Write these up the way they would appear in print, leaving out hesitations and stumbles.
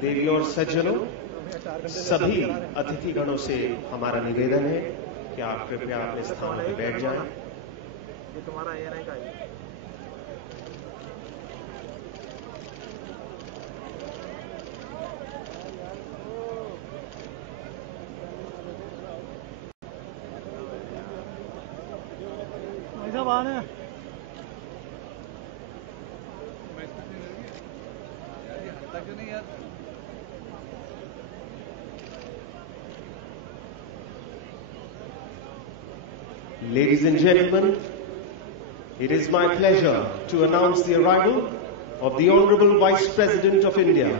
देवी और सज्जनों, सभी अतिथिगणों से हमारा निवेदन है कि आप कृपया अपने स्थानों पर बैठ जाएं। ये तुम्हारा एएनआई का है। ऐसा बात है। Ladies and gentlemen, it is my pleasure to announce the arrival of the Honorable Vice President of India,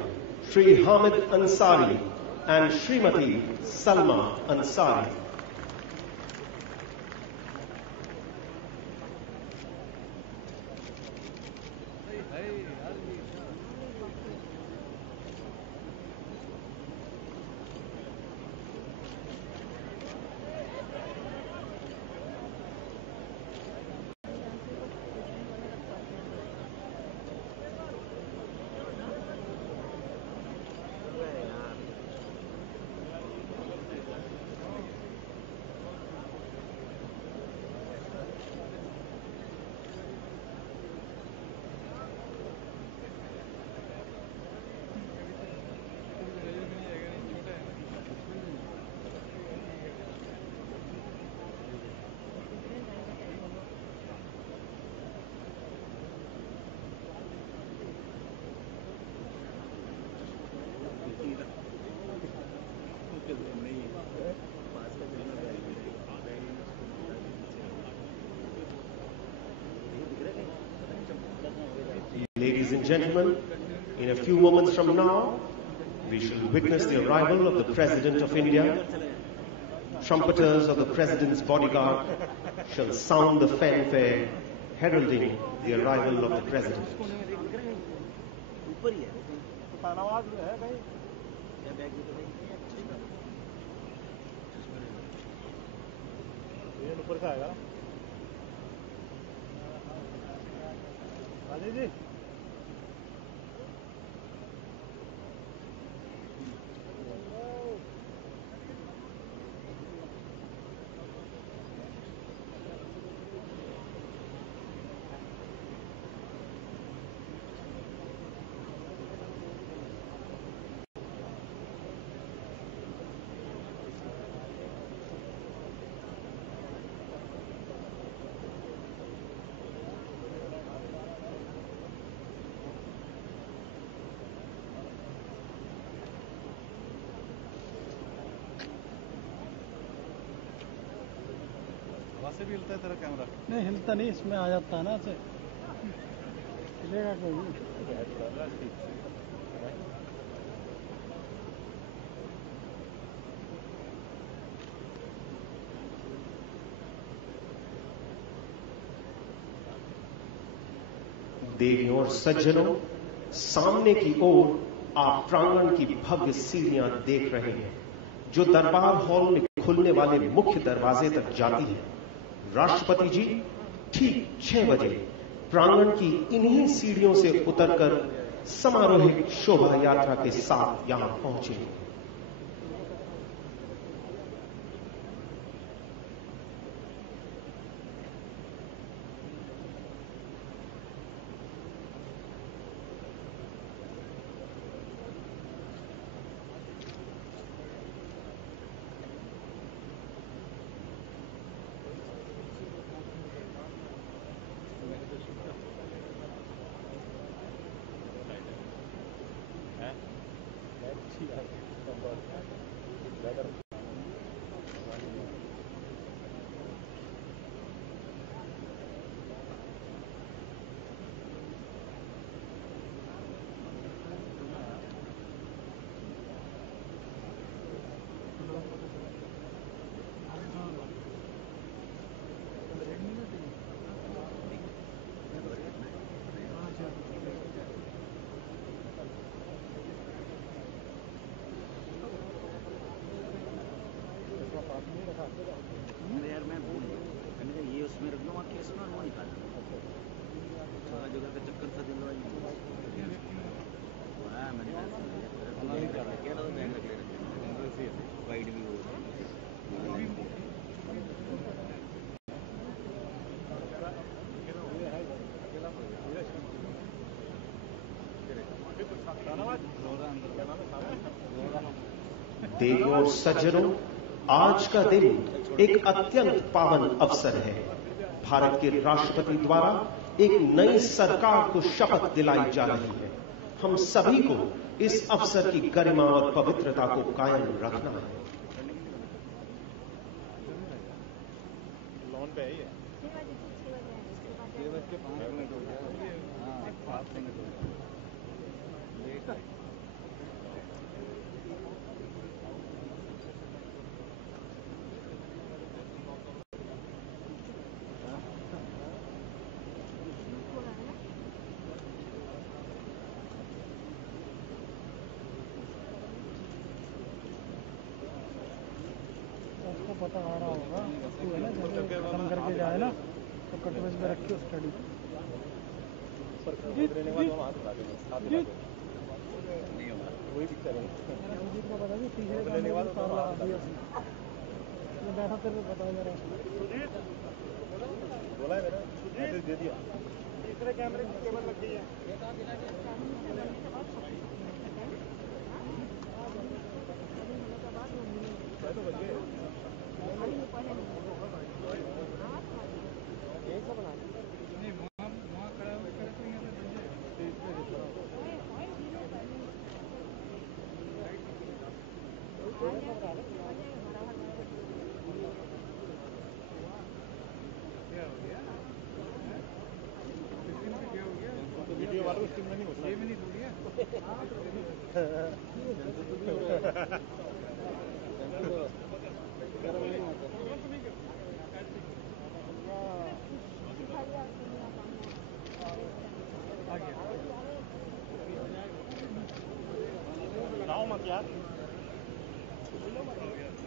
Shri Hamid Ansari and Srimati Salma Ansari. Ladies and gentlemen, in a few moments from now, we shall witness the arrival of the President of India. Trumpeters of the President's bodyguard shall sound the fanfare heralding the arrival of the President. से भी हिलता है तेरा camera? नहीं हिलता नहीं, इसमें आ जाता है ना ऐसे, हिलेगा कोई नहीं। देवियों और सज्जनों, सामने की ओर आप प्रांगण की भव्य सीढ़ियां देख रहे हैं जो दरबार हॉल में खुलने वाले मुख्य दरवाजे तक जाती है। राष्ट्रपति जी ठीक 6 बजे प्रांगण की इन्हीं सीढ़ियों से उतरकर समारोहिक शोभा यात्रा के साथ यहां पहुंचे। अरे यार मैं भूल गया, मैंने ये उसमें रख दूंगा केस में और वो निकाल दूंगा। जगह का चक्कर था दिलवाई। मैंने क्या था बैंक रख ले रखे वाइड भी हो देवों और सज्जनों, आज का दिन एक अत्यंत पावन अवसर है। भारत के राष्ट्रपति द्वारा एक नई सरकार को शपथ दिलाई जा रही है। हम सभी को इस अवसर की गरिमा और पवित्रता को कायम रखना है। लॉन पे है ये 5 मिनट हो गया। हाँ 5 मिनट हो गया। उसको पता आ रहा होगा तू है ना, जब खत्म करके जाए ना तो कटवेज में रखियो स्टडी वही पिक्चर है। सुजीत को बता दी तीसरे का लगा दिया मैं बैठा तेरे को बता जरा बोला है मैंने दे दिया। तीसरे कैमरे की केबल लग गई है। तो बच गए नहीं वहाँ खड़ा होकर करे तो यहाँ पे क्या हो गया? क्या हो गया? वीडियो वालों स्ट्रीम में नहीं होता। ये भी नहीं हो गया। गाँव मत यार।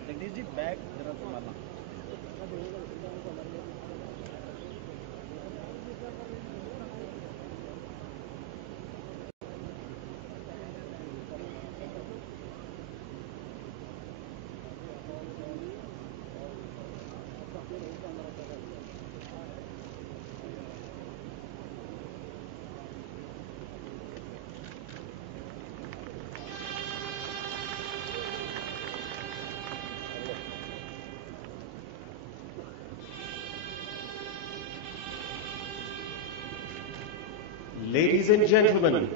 जगदीश जी बैग जरा संभालना। Ladies and gentlemen,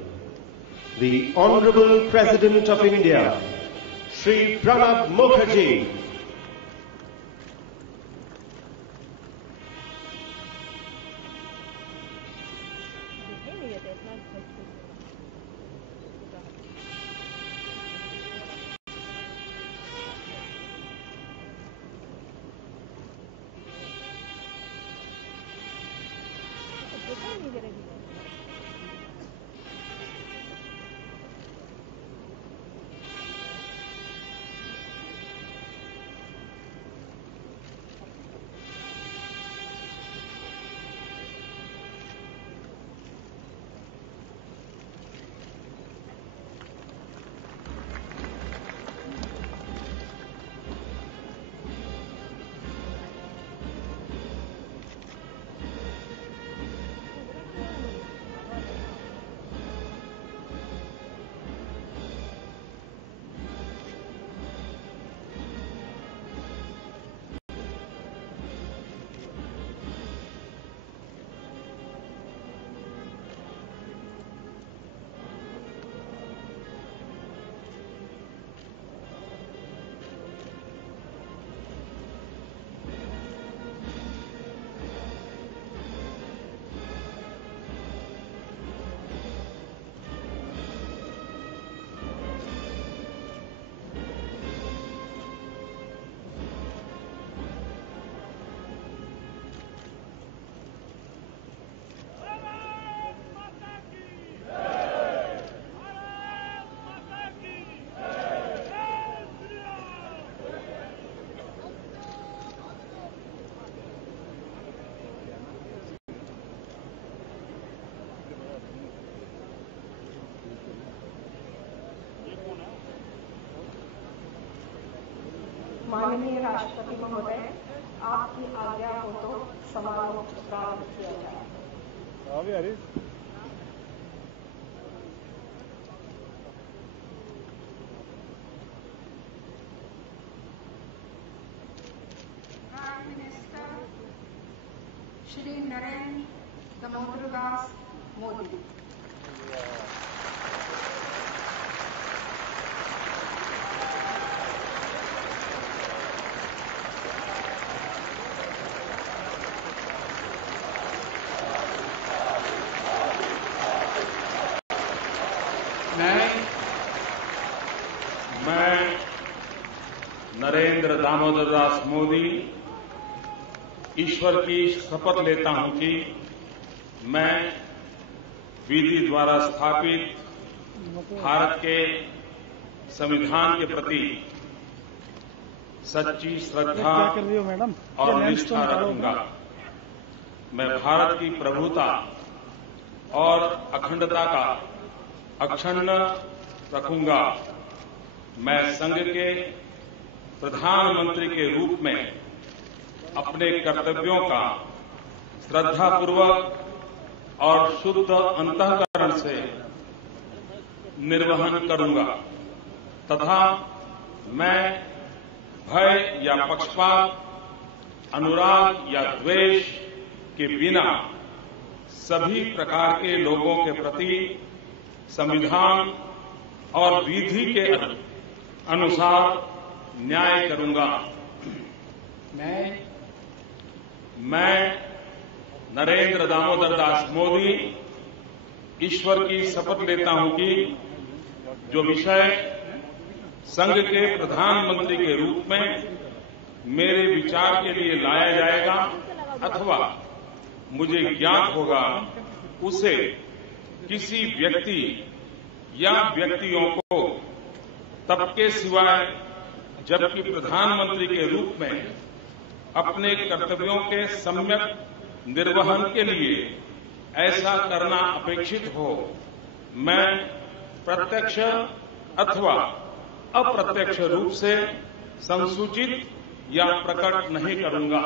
the Honorable President of India, Shri Pranab Mukherjee. माननीय राष्ट्रपति महोदय, आपकी आज्ञा हो तो समारोह प्रारंभ किया जाए। Prime minister Shri Narendra Damodar Das Modi. मैं नरेंद्र दामोदर दास मोदी ईश्वर की शपथ लेता हूं कि मैं विधि द्वारा स्थापित भारत के संविधान के प्रति सच्ची श्रद्धा और निष्ठा रखूंगा। मैं भारत की प्रभुता और अखंडता का अक्षुण्ण रखूंगा। मैं संघ के प्रधानमंत्री के रूप में अपने कर्तव्यों का श्रद्धापूर्वक और शुद्ध अंतःकरण से निर्वहन करूंगा तथा मैं भय या पक्षपात, अनुराग या द्वेष के बिना सभी प्रकार के लोगों के प्रति संविधान और विधि के अनुसार न्याय करूंगा। मैं नरेंद्र दामोदर दास मोदी ईश्वर की शपथ लेता हूं कि जो विषय संघ के प्रधानमंत्री के रूप में मेरे विचार के लिए लाया जाएगा अथवा मुझे ज्ञात होगा, उसे किसी व्यक्ति या व्यक्तियों को तब के सिवाय जबकि प्रधानमंत्री के रूप में अपने कर्तव्यों के सम्यक निर्वहन के लिए ऐसा करना अपेक्षित हो, मैं प्रत्यक्ष अथवा अप्रत्यक्ष रूप से संसूचित या प्रकट नहीं करूंगा।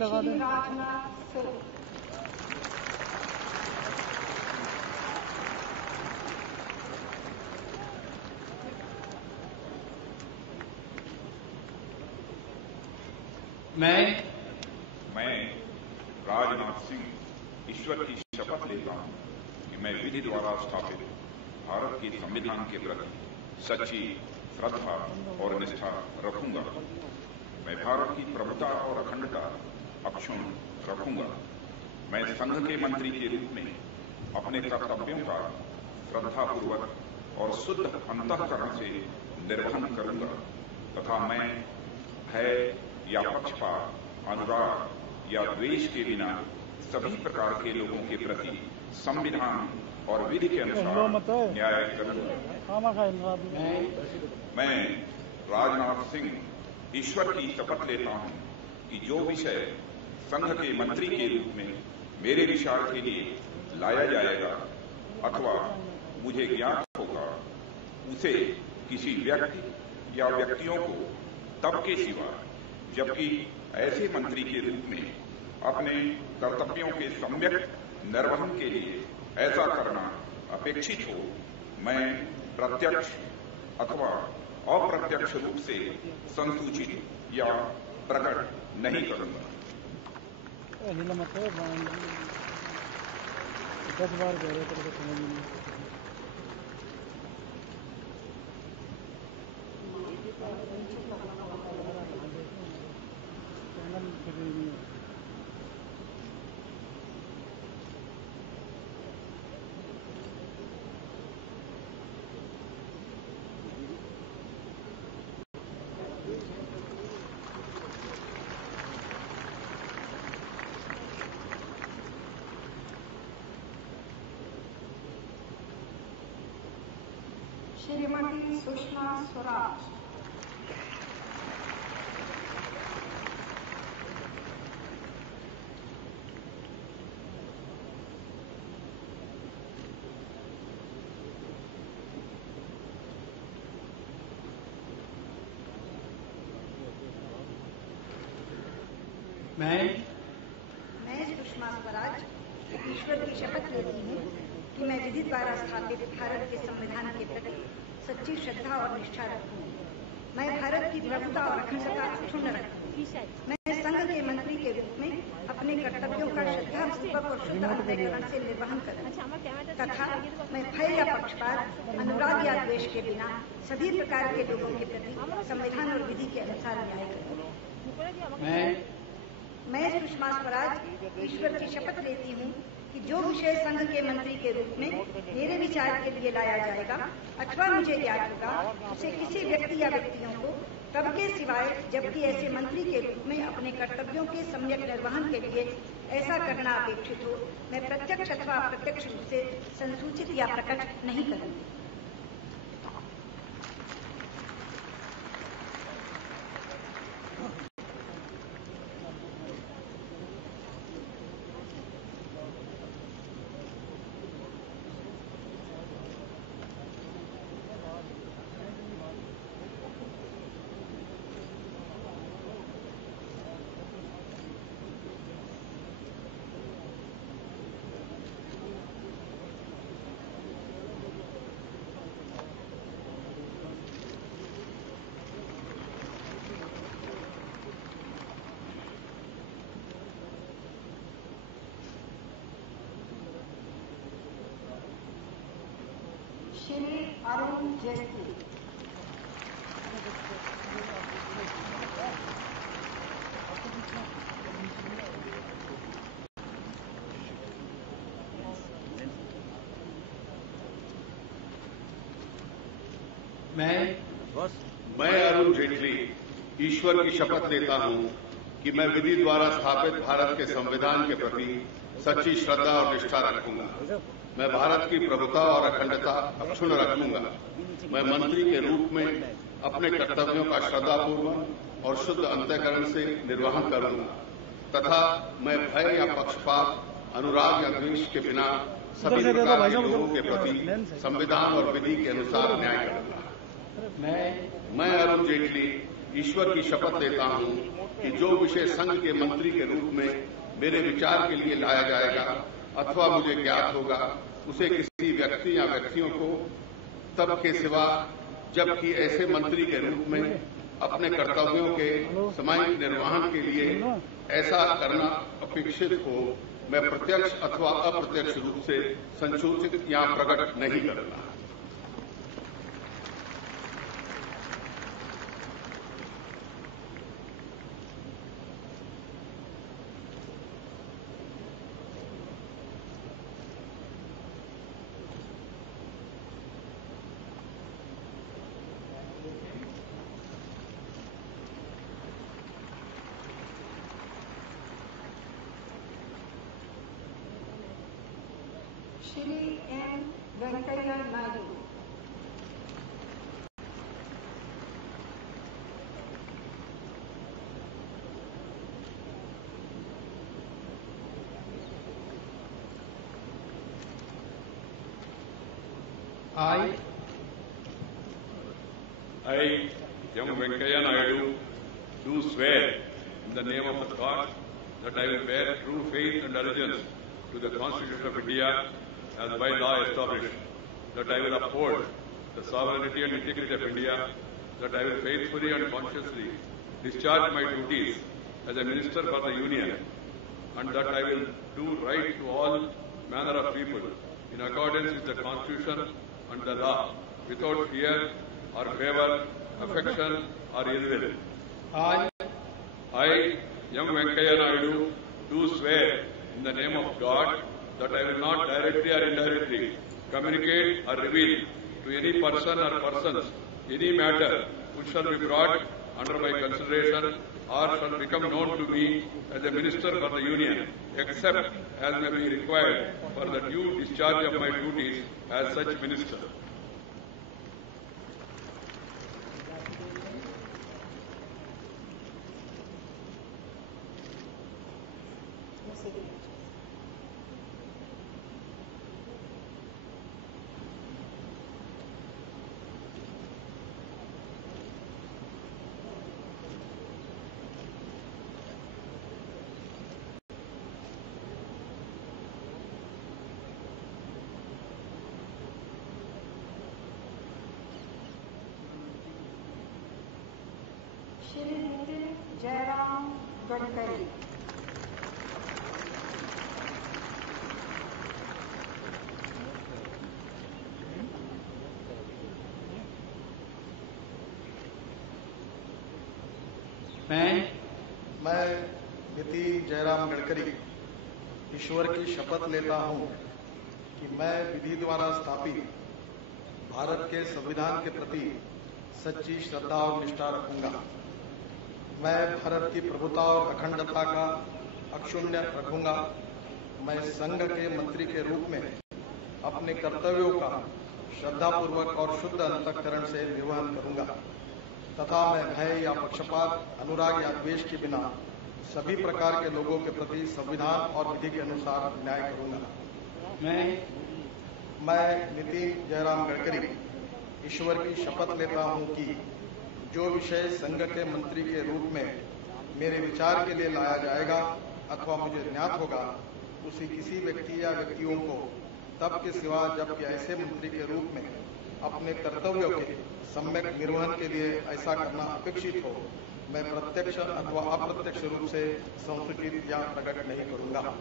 श्री राजनाथ सिंह, मैं राजनाथ सिंह ईश्वर की शपथ लेता हूं कि मैं विधि द्वारा स्थापित भारत के संविधान के प्रति सच्ची श्रद्धा और निष्ठा रखूंगा। मैं भारत की प्रभुता और अखंडता अक्षुण्ण रखूंगा। मैं संघ के मंत्री के रूप में अपने कर्तव्यों का श्रद्धापूर्वक और शुद्ध अंतःकरण से निर्वहन करूंगा तथा मैं भय या पक्षपात, अनुराग या द्वेष के बिना सभी प्रकार के लोगों के प्रति संविधान और विधि के अनुसार न्याय करूंगा। मैं राजनाथ सिंह ईश्वर की शपथ लेता हूं कि जो विषय संघ के मंत्री के रूप में मेरे विचार के लिए लाया जाएगा अथवा मुझे ज्ञात होगा, उसे किसी व्यक्ति या व्यक्तियों को तब के सिवा जबकि ऐसे मंत्री के रूप में अपने कर्तव्यों के सम्यक निर्वहन के लिए ऐसा करना अपेक्षित हो, मैं प्रत्यक्ष अथवा अप्रत्यक्ष रूप से संसूचित या प्रकट नहीं करूंगा। हिला मत 10 बार कह रहे तेरे को समझ नहीं श्रीमती सुषमा स्वराज। मैं सुषमा स्वराज ईश्वर की शपथ लेती हूँ कि मैं विधि द्वारा स्थापित भारत के संविधान के प्रति सच्ची श्रद्धा और निष्ठा रखूंगी। मैं भारत की प्रभुता और अखंडता अक्षुण्ण रखूंगी। मैं संघ के मंत्री के रूप में अपने कर्तव्यों का श्रद्धापूर्वक और शुद्ध अंतःकरण से निर्वहन करूंगी तथा मैं भय या पक्षपात, अनुराग या द्वेष के बिना सभी प्रकार के लोगों के प्रति संविधान और विधि के अनुसार न्याय करूंगी। मैं सुषमा स्वराज ईश्वर की शपथ लेती हूँ कि जो विषय संघ के मंत्री के रूप में मेरे विचार के लिए लाया जाएगा अथवा मुझे ज्ञात होगा उसे किसी व्यक्ति या व्यक्तियों को तब के सिवाय जबकि ऐसे मंत्री के रूप में अपने कर्तव्यों के सम्यक निर्वहन के लिए ऐसा करना अपेक्षित हो मैं प्रत्यक्ष अथवा अप्रत्यक्ष रूप से संसूचित या प्रकट नहीं करूंगी। श्री अरुण जेटली। मैं अरुण जेटली ईश्वर की शपथ लेता हूं कि मैं विधि द्वारा स्थापित भारत के संविधान के प्रति सच्ची श्रद्धा और निष्ठा रखूंगा। मैं भारत की प्रभुता और अखंडता अक्षुण्ण रखूंगा। मैं मंत्री के रूप में अपने कर्तव्यों का श्रद्धापूर्वक और शुद्ध अंतःकरण से निर्वहन करूंगा तथा मैं भय या पक्षपात, अनुराग या द्वेष के बिना सभी प्रकार के लोगों के प्रति संविधान और विधि के अनुसार न्याय करूंगा। मैं अरुण जेटली ईश्वर की शपथ लेता हूं कि जो विषय संघ के मंत्री के रूप में मेरे विचार के लिए लाया जाएगा अथवा मुझे ज्ञात होगा उसे किसी व्यक्ति या व्यक्तियों को तब के सिवा जबकि ऐसे मंत्री के रूप में अपने कर्तव्यों के सामायिक निर्वहन के लिए ऐसा करना अपेक्षित हो मैं प्रत्यक्ष अथवा अप्रत्यक्ष रूप से संसूचित या प्रकट नहीं करूंगा। Shri M Venkaiah Naidu. I, M. Venkaiah Naidu, do swear in the name of the God that I will bear true faith and allegiance to the Constitution of India as by law established, that I will uphold the sovereignty and integrity of India, that I will faithfully and consciously discharge my duties as a Minister for the Union and that I will do right to all manner of people in accordance with the Constitution and the law, without fear or favor, affection or ill will. I, M. Venkaiah Naidu, do swear in the name of God that I will not directly or indirectly communicate or reveal to any person or persons any matter which shall be brought under my consideration or shall become known to me as a minister for the Union, except as may be required for the due discharge of my duties as such minister. Shri Nitin Jairam Gadkari. मैं नितिन जयराम गडकरी ईश्वर की शपथ लेता हूं कि मैं विधि द्वारा स्थापित भारत के संविधान के प्रति सच्ची श्रद्धा और निष्ठा रखूंगा। मैं भारत की प्रभुता और अखंडता का अक्षुण्य रखूंगा। मैं संघ के मंत्री के रूप में अपने कर्तव्यों का श्रद्धापूर्वक और शुद्ध अंतःकरण से निर्वहन करूंगा तथा मैं भय या पक्षपात, अनुराग या द्वेष के बिना सभी प्रकार के लोगों के प्रति संविधान और विधि के अनुसार न्याय करूंगा। मैं नितिन जयराम गडकरी ईश्वर की शपथ लेता हूं कि जो विषय संघ के मंत्री के रूप में मेरे विचार के लिए लाया जाएगा अथवा मुझे ज्ञात होगा, उसी किसी व्यक्ति या व्यक्तियों को तब के सिवा जबकि ऐसे मंत्री के रूप में अपने कर्तव्यों के सम्यक निर्वहन के लिए ऐसा करना अपेक्षित हो, मैं प्रत्यक्ष अथवा अप्रत्यक्ष रूप से संसूचित या प्रकट नहीं करूंगा।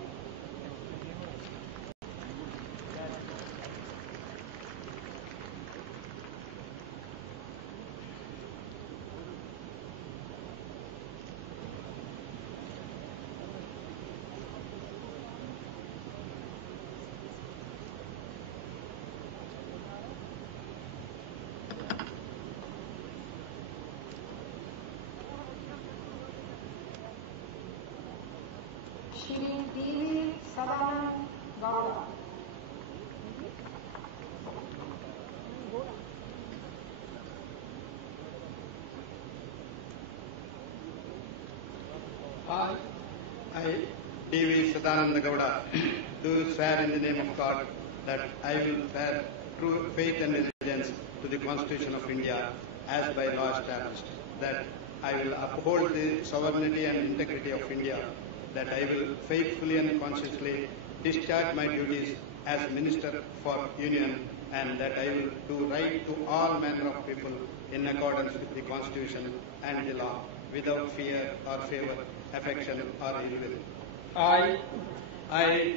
Shri D V. Sadananda Gowda. I, D.V. Sadananda Gowda, do swear in the name of God that I will bear true faith and allegiance to the Constitution of India as by law established, that I will uphold the sovereignty and integrity of India, that I will faithfully and consciously discharge my duties as Minister for Union, and that I will do right to all manner of people in accordance with the Constitution and the law, without fear or favor, affection or ill will. I,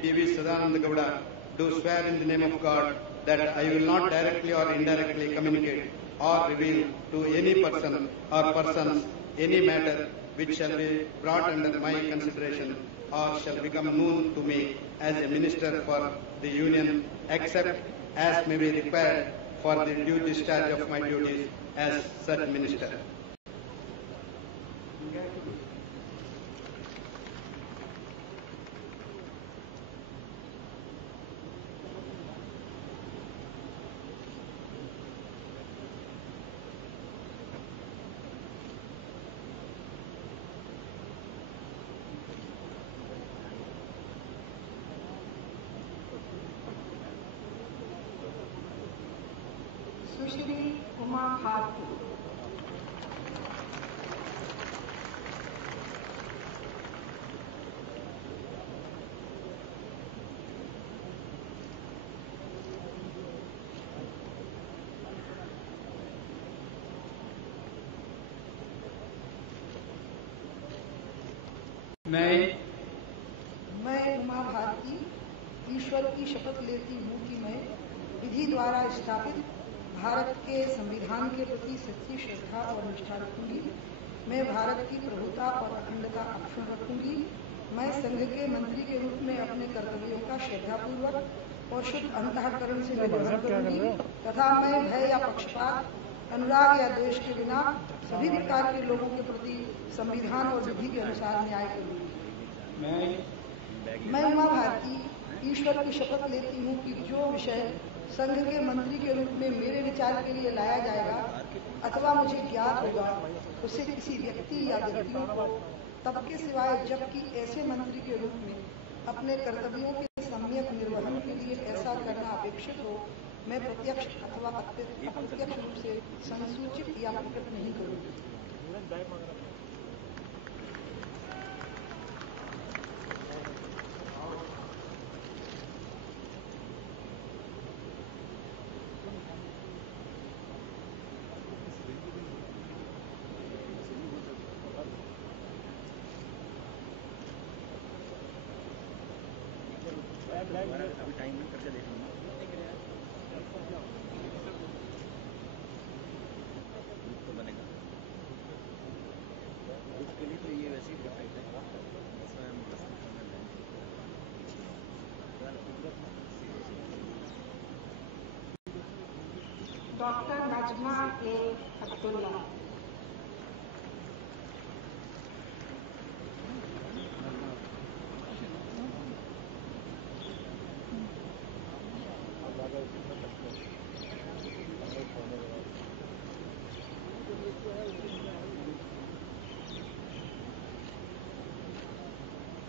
D.V. Sadananda Gowda, do swear in the name of God that I will not directly or indirectly communicate or reveal to any person or persons any matter which shall be brought under my consideration or shall become known to me as a minister for the Union, except as may be required for the due discharge of my duties as such minister. सुश्री उमा भारती। उमा भारती ईश्वर की शपथ लेती हूँ कि मैं विधि द्वारा स्थापित भारत के संविधान के प्रति सच्ची श्रद्धा और निष्ठा रखूंगी। मैं भारत की प्रभुता और अखंडता अक्षुण्ण रखूंगी। मैं संघ के मंत्री के रूप में अपने कर्तव्यों का श्रद्धापूर्वक और शुद्ध अंतःकरण से निर्वहन करूंगी तथा मैं भय या पक्षपात, अनुराग या द्वेष के बिना सभी प्रकार के लोगों के प्रति संविधान और विधि के अनुसार न्याय करूंगी। मैं उमा भारती ईश्वर की शपथ लेती हूँ कि जो विषय संघ के मंत्री के रूप में मेरे विचार के लिए लाया जाएगा अथवा मुझे ज्ञात होगा उसे किसी व्यक्ति या व्यक्तियों को तब के सिवाय जबकि ऐसे मंत्री के रूप में अपने कर्तव्यों के सम्यक निर्वहन के लिए ऐसा करना अपेक्षित हो, मैं प्रत्यक्ष अथवा अप्रत्यक्ष रूप से संसूचित या प्रकट नहीं करूंगी। अभी टाइम में करके देख लूँगा तो बनेगा उसके लिए। तो ये वैसे ही परफेक्ट है, इसमें हम doctor Najma A Abdullah.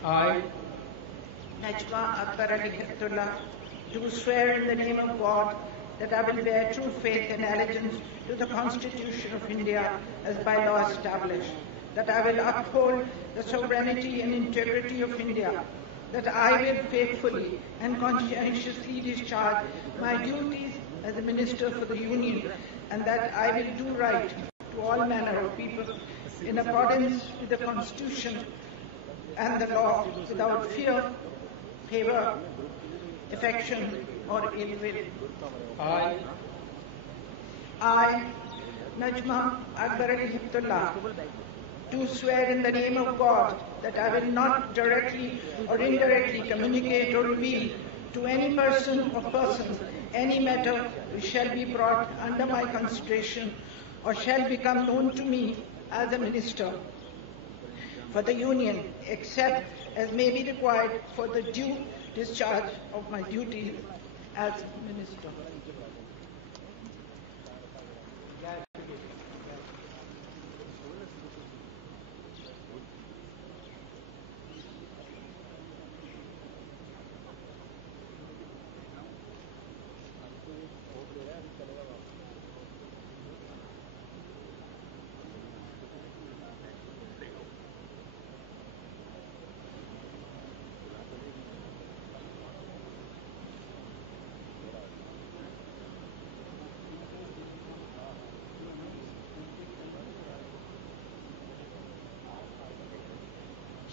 I, Najma Akbar Ali Heptullah, do swear in the name of God that I will bear true faith and allegiance to the Constitution of India as by law established, that I will uphold the sovereignty and integrity of India, that I will faithfully and conscientiously discharge my duties as a Minister for the Union, and that I will do right to all manner of people in accordance with the Constitution and the law without fear, favor, affection or ill will. I, Najma Akbar Ali Heptullah, do swear in the name of God that I will not directly or indirectly communicate or reveal to any person or persons any matter which shall be brought under my consideration or shall become known to me as a minister for the Union, except as may be required for the due discharge of my duties as minister.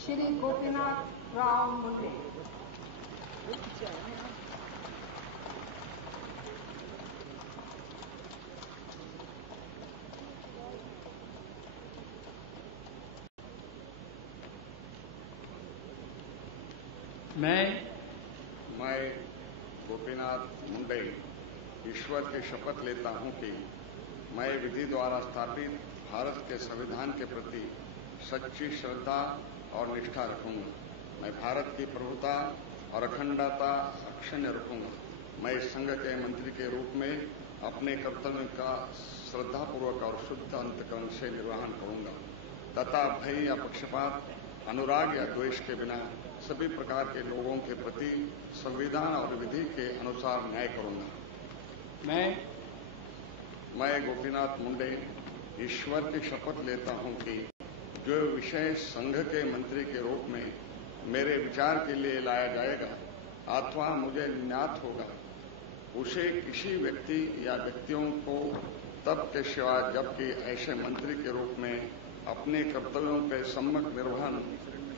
Shri Gopinath Rao Munde. मैं गोपीनाथ मुंडे ईश्वर की शपथ लेता हूं कि मैं विधि द्वारा स्थापित भारत के संविधान के प्रति सच्ची श्रद्धा और निष्ठा रखूंगा। मैं भारत की प्रभुता और अखंडता अक्षुण्ण रखूंगा। मैं संघ के मंत्री के रूप में अपने कर्तव्य का श्रद्धापूर्वक और शुद्ध अंतकरण से निर्वहन करूंगा तथा भय या पक्षपात, अनुराग या द्वेष के बिना सभी प्रकार के लोगों के प्रति संविधान और विधि के अनुसार न्याय करूंगा। मैं गोपीनाथ मुंडे ईश्वर की शपथ लेता हूं कि जो विषय संघ के मंत्री के रूप में मेरे विचार के लिए लाया जाएगा अथवा मुझे ज्ञात होगा उसे किसी व्यक्ति या व्यक्तियों को तब के सिवा जबकि ऐसे मंत्री के रूप में अपने कर्तव्यों के सम्यक निर्वहन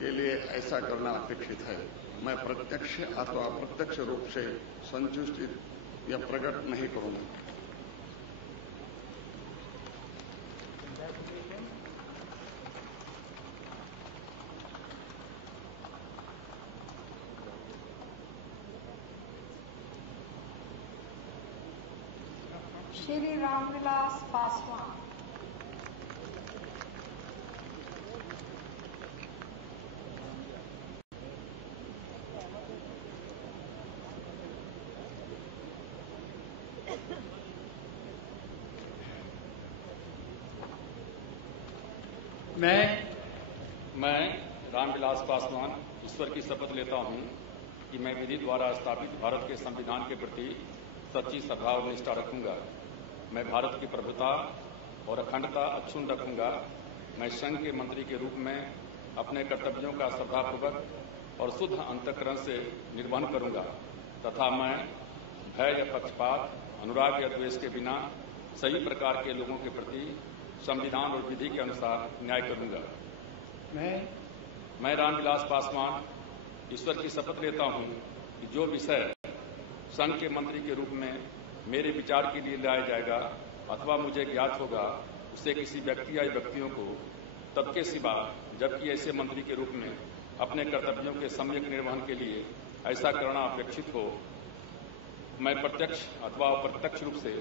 के लिए ऐसा करना अपेक्षित है, मैं प्रत्यक्ष अथवा अप्रत्यक्ष रूप से संतुष्टि या प्रकट नहीं करूंगा। श्री रामविलास पासवान। मैं रामविलास पासवान ईश्वर की शपथ लेता हूं कि मैं विधि द्वारा स्थापित भारत के संविधान के प्रति सच्ची श्रद्धा और निष्ठा रखूंगा। मैं भारत की प्रभुता और अखंडता अक्षुण्ण रखूंगा। मैं संघ के मंत्री के रूप में अपने कर्तव्यों का श्रद्धापूर्वक और शुद्ध अंतःकरण से निर्वहन करूंगा तथा मैं भय या पक्षपात, अनुराग या द्वेष के बिना सही प्रकार के लोगों के प्रति संविधान और विधि के अनुसार न्याय करूंगा। मैं रामविलास पासवान ईश्वर की शपथ लेता हूं कि जो विषय संघ के मंत्री के रूप में मेरे विचार के लिए लाया जाएगा अथवा मुझे ज्ञात होगा, उसे किसी व्यक्ति या व्यक्तियों को तब के सिवा जबकि ऐसे मंत्री के रूप में अपने कर्तव्यों के सम्यक निर्वहन के लिए ऐसा करना अपेक्षित हो, मैं प्रत्यक्ष अथवा अप्रत्यक्ष रूप से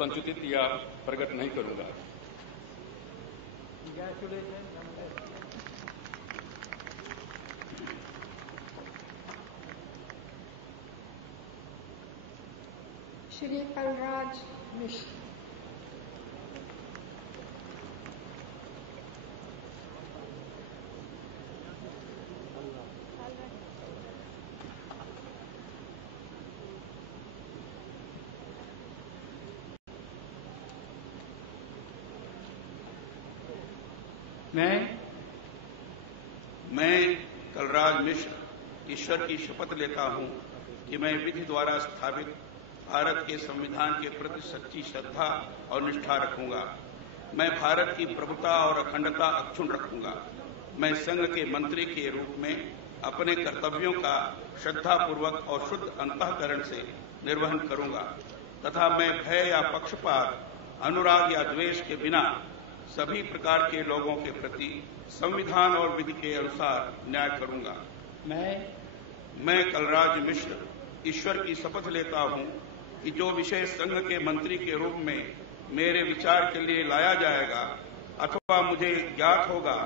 संचित या प्रकट नहीं करूंगा। श्री कलराज मिश्र। मैं कलराज मिश्र ईश्वर की शपथ लेता हूं कि मैं विधि द्वारा स्थापित भारत के संविधान के प्रति सच्ची श्रद्धा और निष्ठा रखूंगा। मैं भारत की प्रभुता और अखंडता अक्षुण्ण रखूंगा। मैं संघ के मंत्री के रूप में अपने कर्तव्यों का श्रद्धापूर्वक और शुद्ध अंतःकरण से निर्वहन करूंगा तथा मैं भय या पक्षपात, अनुराग या द्वेष के बिना सभी प्रकार के लोगों के प्रति संविधान और विधि के अनुसार न्याय करूंगा। मैं कलराज मिश्र ईश्वर की शपथ लेता हूं कि जो विषय संघ के मंत्री के रूप में मेरे विचार के लिए लाया जाएगा अथवा मुझे ज्ञात होगा,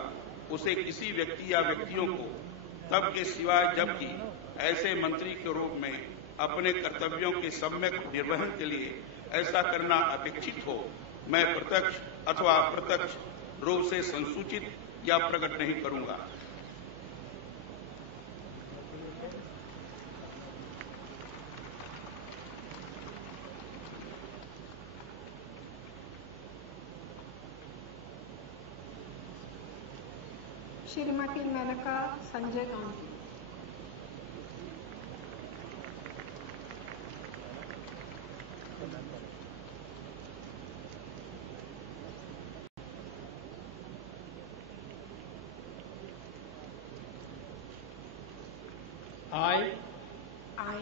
उसे किसी व्यक्ति या व्यक्तियों को तब के सिवाय जबकि ऐसे मंत्री के रूप में अपने कर्तव्यों के सम्यक निर्वहन के लिए ऐसा करना अपेक्षित हो, मैं प्रत्यक्ष अथवा अप्रत्यक्ष रूप से संसूचित या प्रकट नहीं करूंगा। Shrimati Maneka Sanjay Gandhi. I,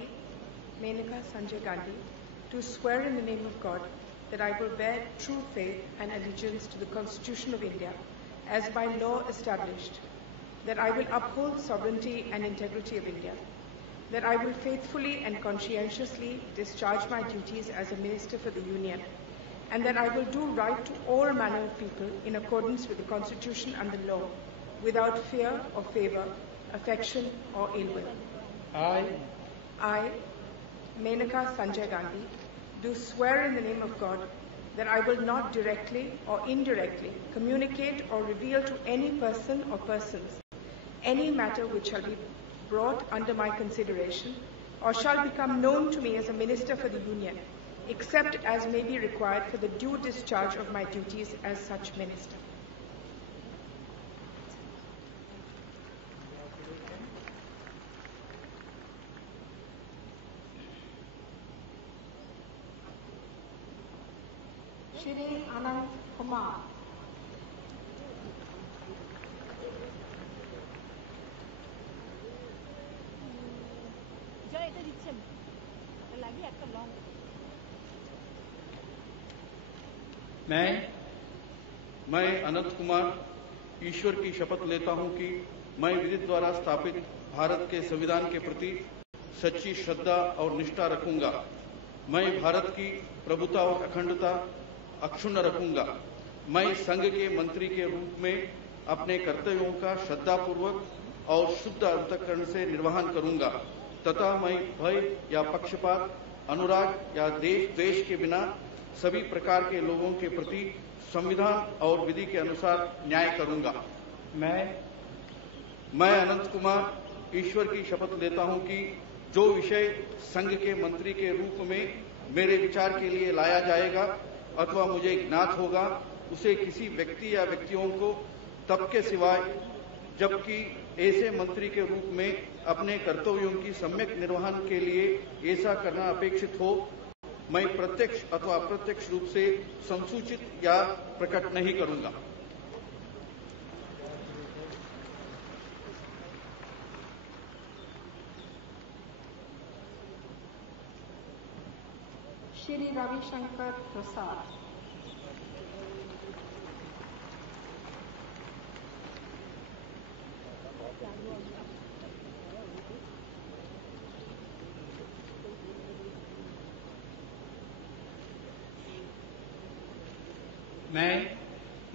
Menaka Sanjay Gandhi, do swear in the name of God that I will bear true faith and allegiance to the Constitution of India as by law established, that I will uphold sovereignty and integrity of India, that I will faithfully and conscientiously discharge my duties as a Minister for the Union, and that I will do right to all manner of people in accordance with the Constitution and the law, without fear or favor, affection or ill will. I, Menaka Sanjay Gandhi, do swear in the name of God that I will not directly or indirectly communicate or reveal to any person or persons any matter which shall be brought under my consideration or shall become known to me as a Minister for the Union, except as may be required for the due discharge of my duties as such Minister. Shri अनंत कुमार। এটা দিচ্ছেন লাগিয়ে একটা long मैं अनंत कुमार ईश्वर की शपथ लेता हूं कि मैं विधि द्वारा स्थापित भारत के संविधान के प्रति सच्ची श्रद्धा और निष्ठा रखूंगा। मैं भारत की प्रभुता और अखंडता अक्षुण्ण रखूंगा। मैं संघ के मंत्री के रूप में अपने कर्तव्यों का श्रद्धापूर्वक और शुद्ध अंतःकरण से निर्वहन करूंगा तथा मैं भय या पक्षपात, अनुराग या देश द्वेष के बिना सभी प्रकार के लोगों के प्रति संविधान और विधि के अनुसार न्याय करूंगा। मैं अनंत कुमार ईश्वर की शपथ लेता हूं कि जो विषय संघ के मंत्री के रूप में मेरे विचार के लिए लाया जाएगा अथवा मुझे ज्ञात होगा उसे किसी व्यक्ति या व्यक्तियों को तब के सिवाय जबकि ऐसे मंत्री के रूप में अपने कर्तव्यों की सम्यक निर्वहन के लिए ऐसा करना अपेक्षित हो मैं प्रत्यक्ष अथवा अप्रत्यक्ष रूप से संसूचित या प्रकट नहीं करूंगा। श्री रविशंकर प्रसाद।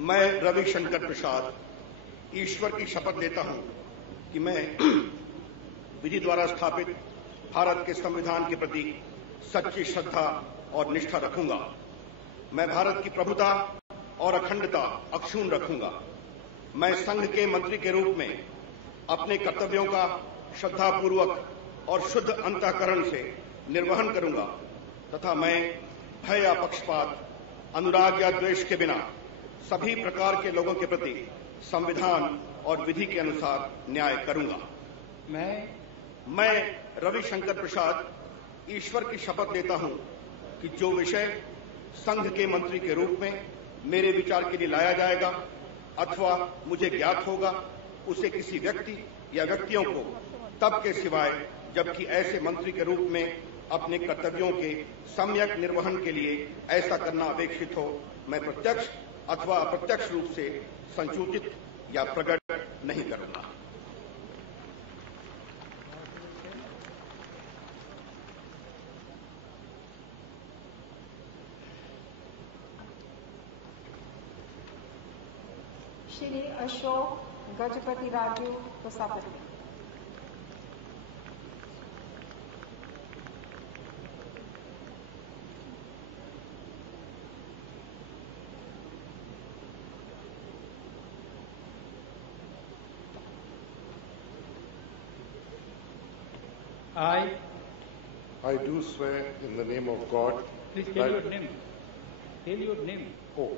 मैं रविशंकर प्रसाद ईश्वर की शपथ लेता हूं कि मैं विधि द्वारा स्थापित भारत के संविधान के प्रति सच्ची श्रद्धा और निष्ठा रखूंगा। मैं भारत की प्रभुता और अखंडता अक्षुण्ण रखूंगा। मैं संघ के मंत्री के रूप में अपने कर्तव्यों का श्रद्धापूर्वक और शुद्ध अंतःकरण से निर्वहन करूंगा तथा मैं भय या पक्षपात, अनुराग या द्वेष के बिना सभी प्रकार के लोगों के प्रति संविधान और विधि के अनुसार न्याय करूंगा। मैं रविशंकर प्रसाद ईश्वर की शपथ लेता हूं कि जो विषय संघ के मंत्री के रूप में मेरे विचार के लिए लाया जाएगा अथवा मुझे ज्ञात होगा उसे किसी व्यक्ति या व्यक्तियों को तब के सिवाय जबकि ऐसे मंत्री के रूप में अपने कर्तव्यों के सम्यक निर्वहन के लिए ऐसा करना अपेक्षित हो मैं प्रत्यक्ष अथवा अप्रत्यक्ष रूप से संसूचित या प्रकट नहीं करूंगा। Shri Ashok Gajapati Raju प्रसापति। I do swear in the name of God. Please tell your name. Tell your name. Oh,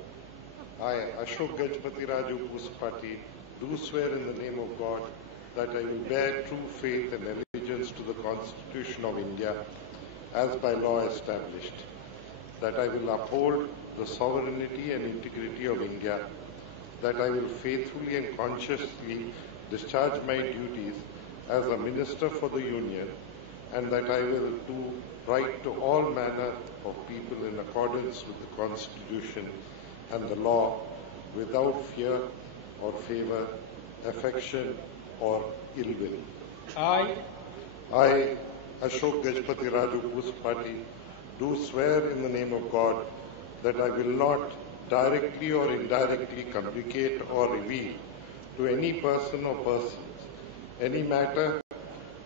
I, Ashok Gajpati Raju Pusapati, do swear in the name of God that I will bear true faith and allegiance to the Constitution of India as by law established, that I will uphold the sovereignty and integrity of India, that I will faithfully and consciously discharge my duties as a Minister for the Union, and that I will do right to all manner of people in accordance with the Constitution and the law without fear or favor, affection or ill will. I, Ashok Gajpati Raju Pusapati, do swear in the name of God that I will not directly or indirectly communicate or reveal to any person or persons any matter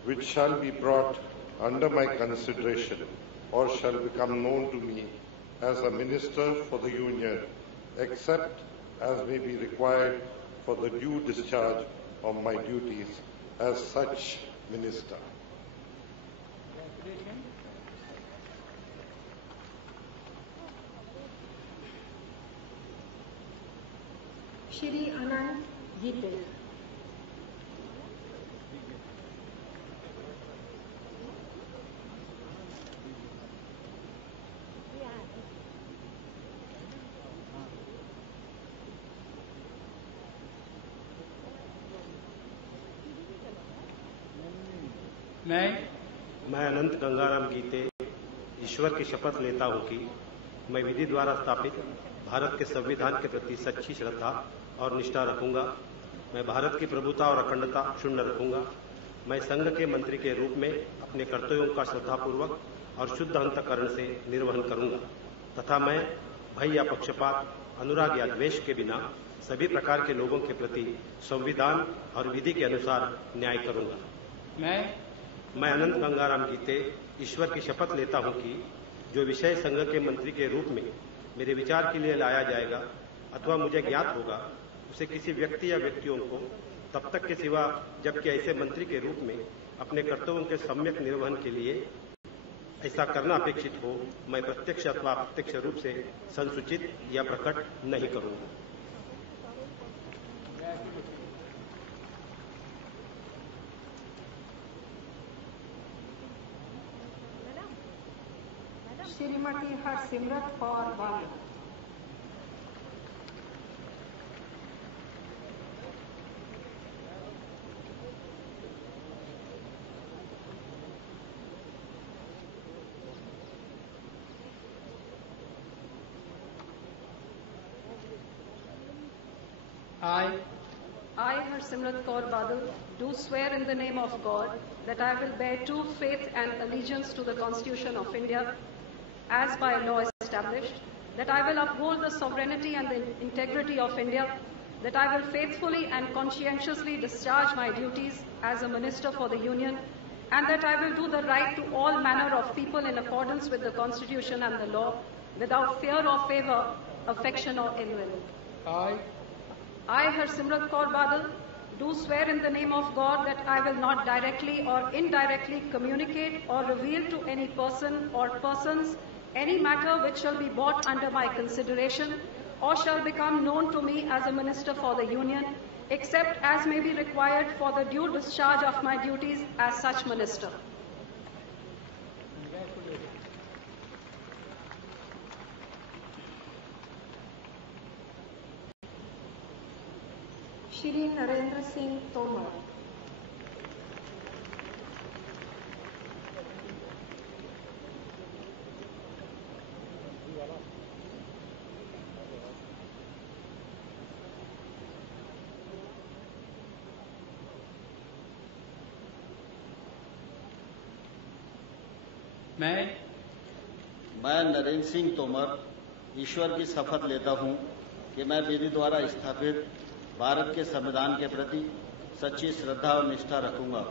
which shall be brought under my consideration or shall become known to me as a Minister for the Union, except as may be required for the due discharge of my duties as such Minister. Shri अनंत गीते। मैं अनंत गंगाराम गीते ईश्वर की शपथ लेता हूं कि मैं विधि द्वारा स्थापित भारत के संविधान के प्रति सच्ची श्रद्धा और निष्ठा रखूंगा। मैं भारत की प्रभुता और अखंडता अक्षुण्ण रखूंगा। मैं संघ के मंत्री के रूप में अपने कर्तव्यों का श्रद्धापूर्वक और शुद्ध अंतःकरण से निर्वहन करूंगा तथा मैं भय या पक्षपात, अनुराग या द्वेष के बिना सभी प्रकार के लोगों के प्रति संविधान और विधि के अनुसार न्याय करूंगा। मैं अनंत गंगाराम गीते ईश्वर की शपथ लेता हूं कि जो विषय संघ के मंत्री के रूप में मेरे विचार के लिए लाया जाएगा अथवा मुझे ज्ञात होगा, उसे किसी व्यक्ति या व्यक्तियों को तब तक के सिवा जबकि ऐसे मंत्री के रूप में अपने कर्तव्यों के सम्यक निर्वहन के लिए ऐसा करना अपेक्षित हो, मैं प्रत्यक्ष अथवा अप्रत्यक्ष रूप से संसूचित या प्रकट नहीं करूंगा। Shrimati Harsimrat Kaur Badal. I, Harsimrat Kaur Badal, do swear in the name of God that I will bear true faith and allegiance to the Constitution of India as by law established, that I will uphold the sovereignty and the integrity of India, that I will faithfully and conscientiously discharge my duties as a Minister for the Union, and that I will do the right to all manner of people in accordance with the Constitution and the law, without fear or favour, affection or ill will. I, Harsimrat Kaur Badal, do swear in the name of God that I will not directly or indirectly communicate or reveal to any person or persons any matter which shall be brought under my consideration or shall become known to me as a Minister for the Union, except as may be required for the due discharge of my duties as such Minister. Shri Narendra Singh Tomar. मैं नरेंद्र सिंह तोमर ईश्वर की शपथ लेता हूं कि मैं विधि द्वारा स्थापित भारत के संविधान के प्रति सच्ची श्रद्धा और निष्ठा रखूंगा।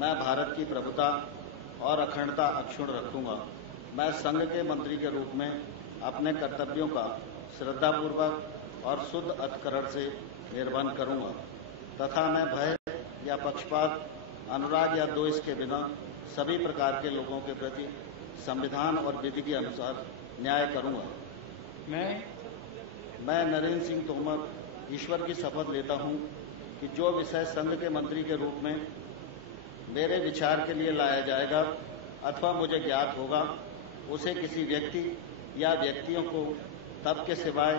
मैं भारत की प्रभुता और अखंडता अक्षुण्ण रखूंगा। मैं संघ के मंत्री के रूप में अपने कर्तव्यों का श्रद्धापूर्वक और शुद्ध अंतःकरण से निर्वहन करूंगा तथा मैं भय या पक्षपात, अनुराग या द्वेष के बिना सभी प्रकार के लोगों के प्रति संविधान और विधि के अनुसार न्याय करूंगा। मैं नरेंद्र सिंह तोमर ईश्वर की शपथ लेता हूं कि जो विषय संघ के मंत्री के रूप में मेरे विचार के लिए लाया जाएगा अथवा मुझे ज्ञात होगा, उसे किसी व्यक्ति या व्यक्तियों को तब के सिवाय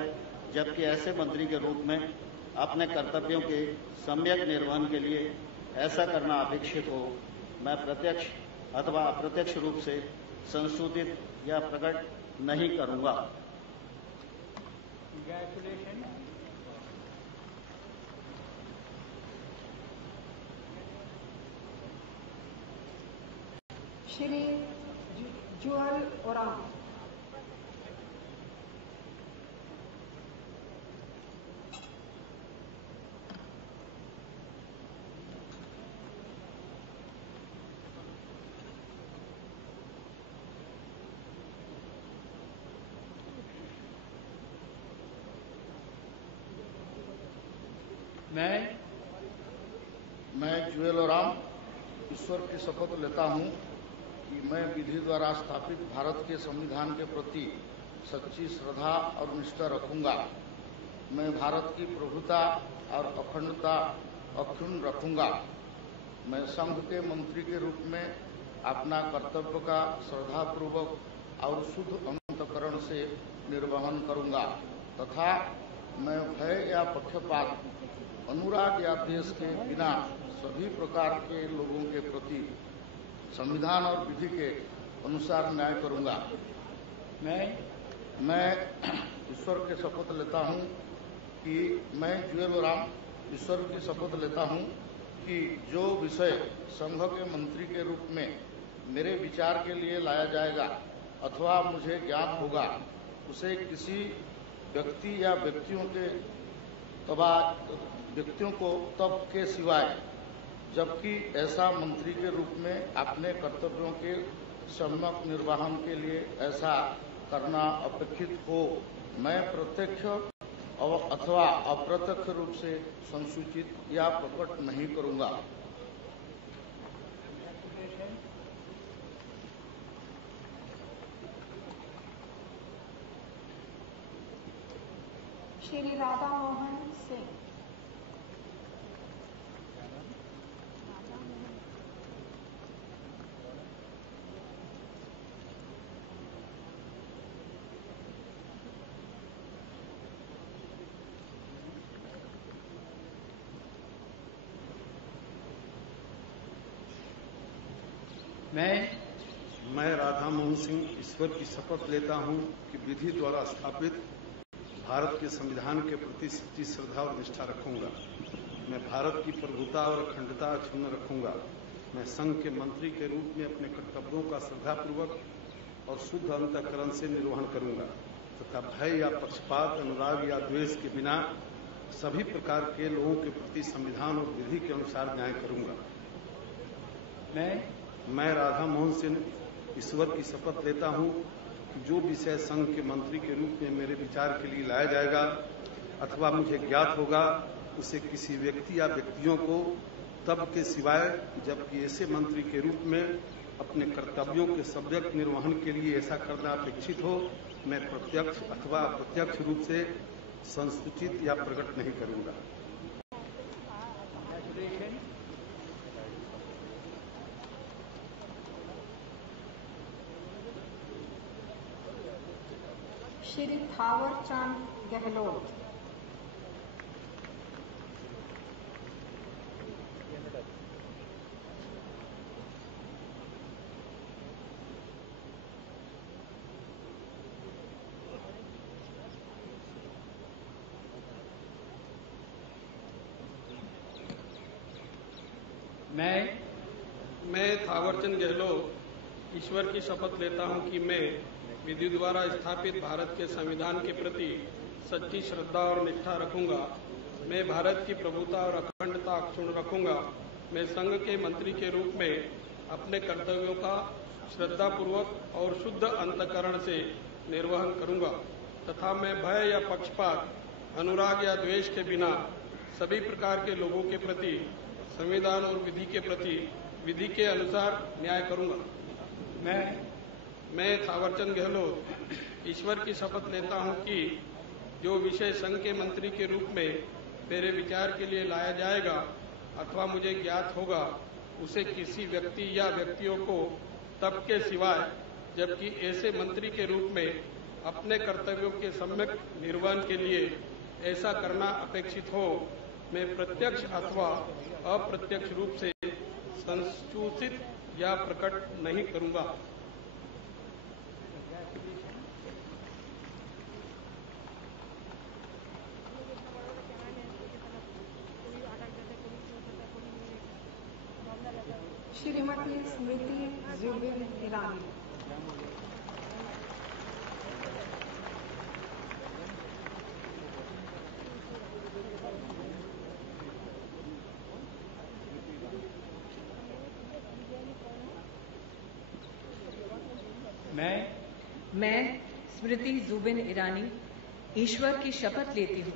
जबकि ऐसे मंत्री के रूप में अपने कर्तव्यों के सम्यक निर्वहन के लिए ऐसा करना अपेक्षित हो, मैं प्रत्यक्ष अथवा अप्रत्यक्ष रूप से संशोधित या प्रकट नहीं करूंगा। श्री जुअल ओराम। मैं जुएल ओराम ईश्वर की शपथ लेता हूं कि मैं विधि द्वारा स्थापित भारत के संविधान के प्रति सच्ची श्रद्धा और निष्ठा रखूंगा। मैं भारत की प्रभुता और अखंडता अक्षुण्ण रखूंगा। मैं संघ के मंत्री के रूप में अपना कर्तव्य का श्रद्धापूर्वक और शुद्ध अंतःकरण से निर्वहन करूंगा तथा मैं भय या पक्षपात, अनुराग या द्वेष के बिना सभी प्रकार के लोगों के प्रति संविधान और विधि के अनुसार न्याय करूंगा। मैं ईश्वर की शपथ लेता हूं कि मैं जुएल राम ईश्वर की शपथ लेता हूं कि जो विषय संघ के मंत्री के रूप में मेरे विचार के लिए लाया जाएगा अथवा मुझे ज्ञात होगा, उसे किसी व्यक्ति या व्यक्तियों को तब के सिवाय जबकि ऐसा मंत्री के रूप में अपने कर्तव्यों के सम्यक निर्वहन के लिए ऐसा करना अपेक्षित हो, मैं प्रत्यक्ष अथवा अप्रत्यक्ष रूप से संसूचित या प्रकट नहीं करूंगा। श्री राधा मोहन सिंह। मैं राधा मोहन सिंह ईश्वर की शपथ लेता हूं कि विधि द्वारा स्थापित भारत के संविधान के प्रति सच्ची श्रद्धा और निष्ठा रखूंगा। मैं भारत की प्रभुता और अखंडता अक्षुण्ण रखूंगा। मैं संघ के मंत्री के रूप में अपने कर्तव्यों का श्रद्धापूर्वक और शुद्ध अंतःकरण से निर्वहन करूंगा तथा भय या पक्षपात, अनुराग या द्वेष के बिना सभी प्रकार के लोगों के प्रति संविधान और विधि के अनुसार न्याय करूंगा। मैं राधा मोहन सिंह ईश्वर की शपथ लेता हूं कि जो विषय संघ के मंत्री के रूप में मेरे विचार के लिए लाया जाएगा अथवा मुझे ज्ञात होगा, उसे किसी व्यक्ति या व्यक्तियों को तब के सिवाय जबकि ऐसे मंत्री के रूप में अपने कर्तव्यों के सम्यक निर्वहन के लिए ऐसा करना अपेक्षित हो, मैं प्रत्यक्ष अथवा अप्रत्यक्ष रूप से संसूचित या प्रकट नहीं करूंगा। श्री थावरचंद गहलोत। मैं थावरचंद गहलोत ईश्वर की शपथ लेता हूं कि मैं विधि द्वारा स्थापित भारत के संविधान के प्रति सच्ची श्रद्धा और निष्ठा रखूंगा। मैं भारत की प्रभुता और अखंडता अक्षुण्ण रखूंगा। मैं संघ के मंत्री के रूप में अपने कर्तव्यों का श्रद्धापूर्वक और शुद्ध अंतःकरण से निर्वहन करूंगा तथा मैं भय या पक्षपात, अनुराग या द्वेष के बिना सभी प्रकार के लोगों के प्रति संविधान और विधि के प्रति विधि के अनुसार न्याय करूंगा। मैं थावरचंद गहलोत ईश्वर की शपथ लेता हूं कि जो विषय संघ के मंत्री के रूप में मेरे विचार के लिए लाया जाएगा अथवा मुझे ज्ञात होगा, उसे किसी व्यक्ति या व्यक्तियों को तब के सिवाय जबकि ऐसे मंत्री के रूप में अपने कर्तव्यों के सम्यक निर्वहन के लिए ऐसा करना अपेक्षित हो, मैं प्रत्यक्ष अथवा अप्रत्यक्ष रूप से संसूचित या प्रकट नहीं करूंगा। श्रीमती स्मृति जुबिन ईरानी। मैं स्मृति जुबिन ईरानी ईश्वर की शपथ लेती हूँ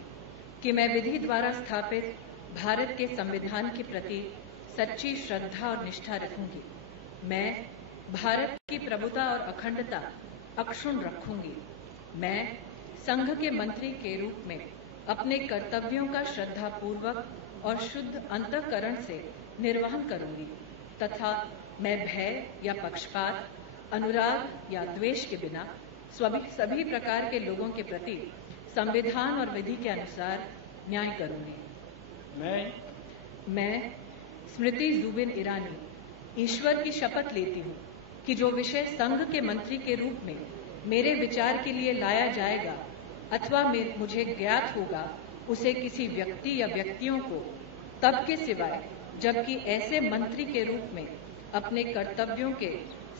कि मैं विधि द्वारा स्थापित भारत के संविधान के प्रति सच्ची श्रद्धा और निष्ठा रखूंगी। मैं भारत की प्रभुता और अखंडता अक्षुण्ण रखूंगी। मैं संघ के मंत्री के रूप में अपने कर्तव्यों का श्रद्धापूर्वक और शुद्ध अंतःकरण से निर्वहन करूंगी तथा मैं भय या पक्षपात, अनुराग या द्वेष के बिना सभी प्रकार के लोगों के प्रति संविधान और विधि के अनुसार न्याय करूंगी। मैं स्मृति जुबिन ईरानी ईश्वर की शपथ लेती हूँ कि जो विषय संघ के मंत्री के रूप में मेरे विचार के लिए लाया जाएगा अथवा मुझे ज्ञात होगा, उसे किसी व्यक्ति या व्यक्तियों को तब के सिवाय जबकि ऐसे मंत्री के रूप में अपने कर्तव्यों के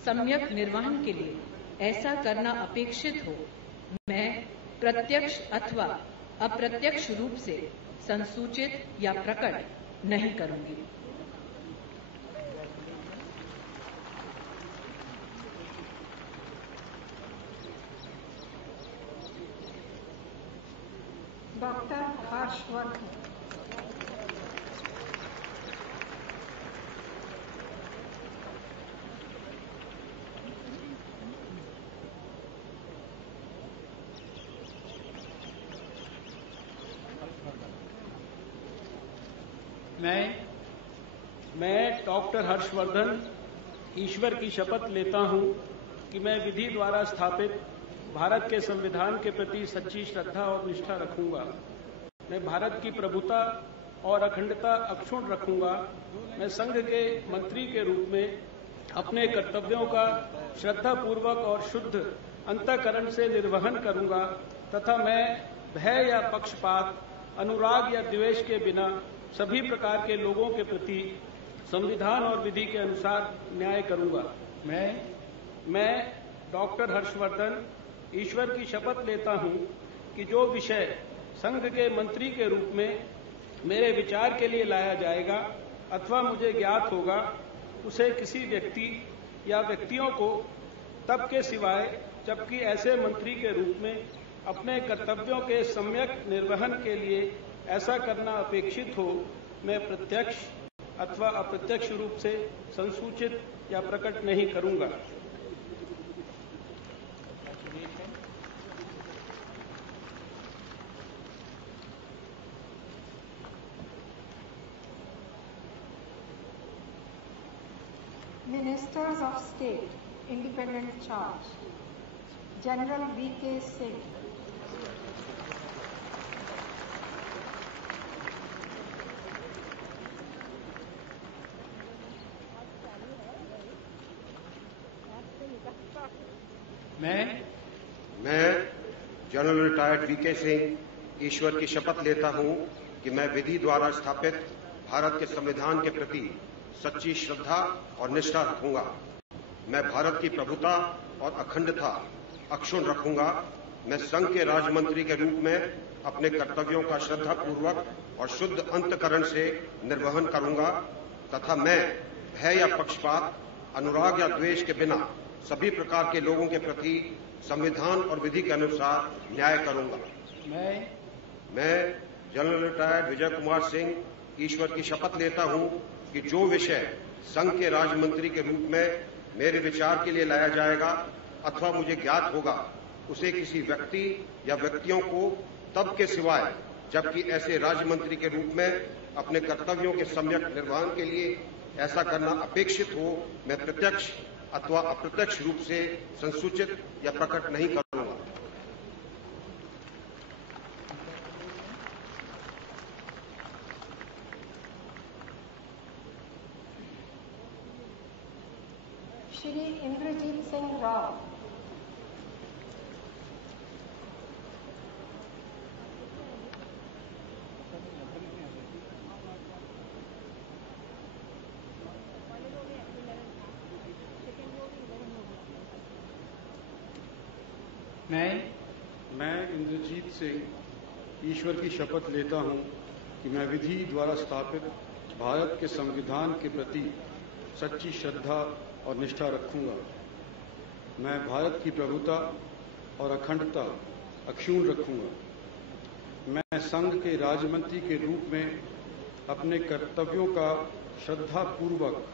सम्यक निर्वहन के लिए ऐसा करना अपेक्षित हो, मैं प्रत्यक्ष अथवा अप्रत्यक्ष रूप से संसूचित या प्रकट नहीं करूंगी। डॉक्टर हर्षवर्धन। मैं डॉक्टर हर्षवर्धन ईश्वर की शपथ लेता हूं कि मैं विधि द्वारा स्थापित भारत के संविधान के प्रति सच्ची श्रद्धा और निष्ठा रखूंगा। मैं भारत की प्रभुता और अखंडता अक्षुण्ण रखूंगा। मैं संघ के मंत्री के रूप में अपने कर्तव्यों का श्रद्धापूर्वक और शुद्ध अंतःकरण से निर्वहन करूंगा तथा मैं भय या पक्षपात, अनुराग या द्वेष के बिना सभी प्रकार के लोगों के प्रति संविधान और विधि के अनुसार न्याय करूंगा। मैं डॉक्टर हर्षवर्धन ईश्वर की शपथ लेता हूं कि जो विषय संघ के मंत्री के रूप में मेरे विचार के लिए लाया जाएगा अथवा मुझे ज्ञात होगा, उसे किसी व्यक्ति या व्यक्तियों को तब के सिवाय जबकि ऐसे मंत्री के रूप में अपने कर्तव्यों के सम्यक निर्वहन के लिए ऐसा करना अपेक्षित हो, मैं प्रत्यक्ष अथवा अप्रत्यक्ष रूप से संसूचित या प्रकट नहीं करूंगा। Ministers of State, Independent Charge, General V.K. Singh. मैं जनरल रिटायर्ड वीके सिंह ईश्वर की शपथ लेता हूं कि मैं विधि द्वारा स्थापित भारत के संविधान के प्रति सच्ची श्रद्धा और निष्ठा रखूंगा। मैं भारत की प्रभुता और अखंडता अक्षुण्ण रखूंगा। मैं संघ के राजमंत्री के रूप में अपने कर्तव्यों का श्रद्धापूर्वक और शुद्ध अंतःकरण से निर्वहन करूंगा तथा मैं भय या पक्षपात, अनुराग या द्वेष के बिना सभी प्रकार के लोगों के प्रति संविधान और विधि के अनुसार न्याय करूंगा। मैं जनरल रिटायर्ड विजय कुमार सिंह ईश्वर की शपथ लेता हूं कि जो विषय संघ के राज्यमंत्री के रूप में मेरे विचार के लिए लाया जाएगा अथवा मुझे ज्ञात होगा, उसे किसी व्यक्ति या व्यक्तियों को तब के सिवाय जबकि ऐसे राज्यमंत्री के रूप में अपने कर्तव्यों के सम्यक निर्वहन के लिए ऐसा करना अपेक्षित हो, मैं प्रत्यक्ष अथवा अप्रत्यक्ष रूप से संसूचित या प्रकट नहीं करूंगा। श्री इंद्रजीत सिंह राव। मैं इंद्रजीत सिंह ईश्वर की शपथ लेता हूं कि मैं विधि द्वारा स्थापित भारत के संविधान के प्रति सच्ची श्रद्धा और निष्ठा रखूंगा। मैं भारत की प्रभुता और अखंडता अक्षुण्ण रखूंगा। मैं संघ के राज्यमंत्री के रूप में अपने कर्तव्यों का श्रद्धापूर्वक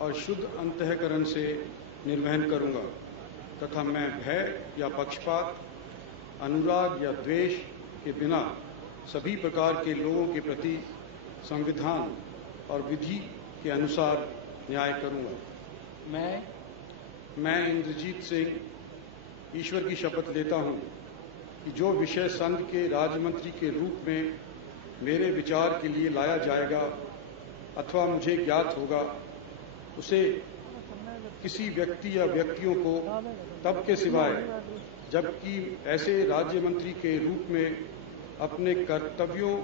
और शुद्ध अंतःकरण से निर्वहन करूंगा तथा मैं भय या पक्षपात, अनुराग या द्वेष के बिना सभी प्रकार के लोगों के प्रति संविधान और विधि के अनुसार न्याय करूंगा। मैं इंद्रजीत सिंह ईश्वर की शपथ लेता हूं कि जो विषय संघ के राज्यमंत्री के रूप में मेरे विचार के लिए लाया जाएगा अथवा मुझे ज्ञात होगा, उसे किसी व्यक्ति या व्यक्तियों को तब के सिवाय जबकि ऐसे राज्य मंत्री के रूप में अपने कर्तव्यों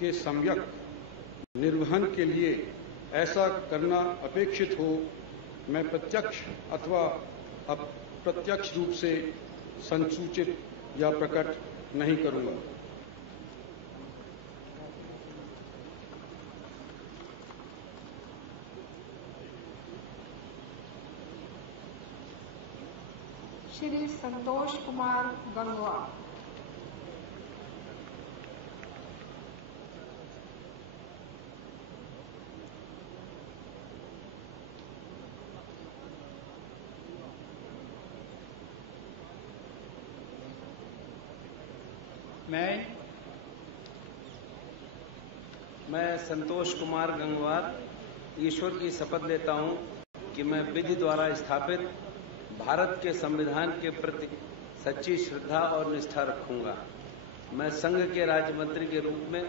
के सम्यक निर्वहन के लिए ऐसा करना अपेक्षित हो, मैं प्रत्यक्ष अथवा अप्रत्यक्ष रूप से संसूचित या प्रकट नहीं करूंगा। श्री संतोष कुमार गंगवार। मैं संतोष कुमार गंगवार ईश्वर की शपथ लेता हूं कि मैं विधि द्वारा स्थापित भारत के संविधान के प्रति सच्ची श्रद्धा और निष्ठा रखूंगा। मैं संघ के राज्य मंत्री के रूप में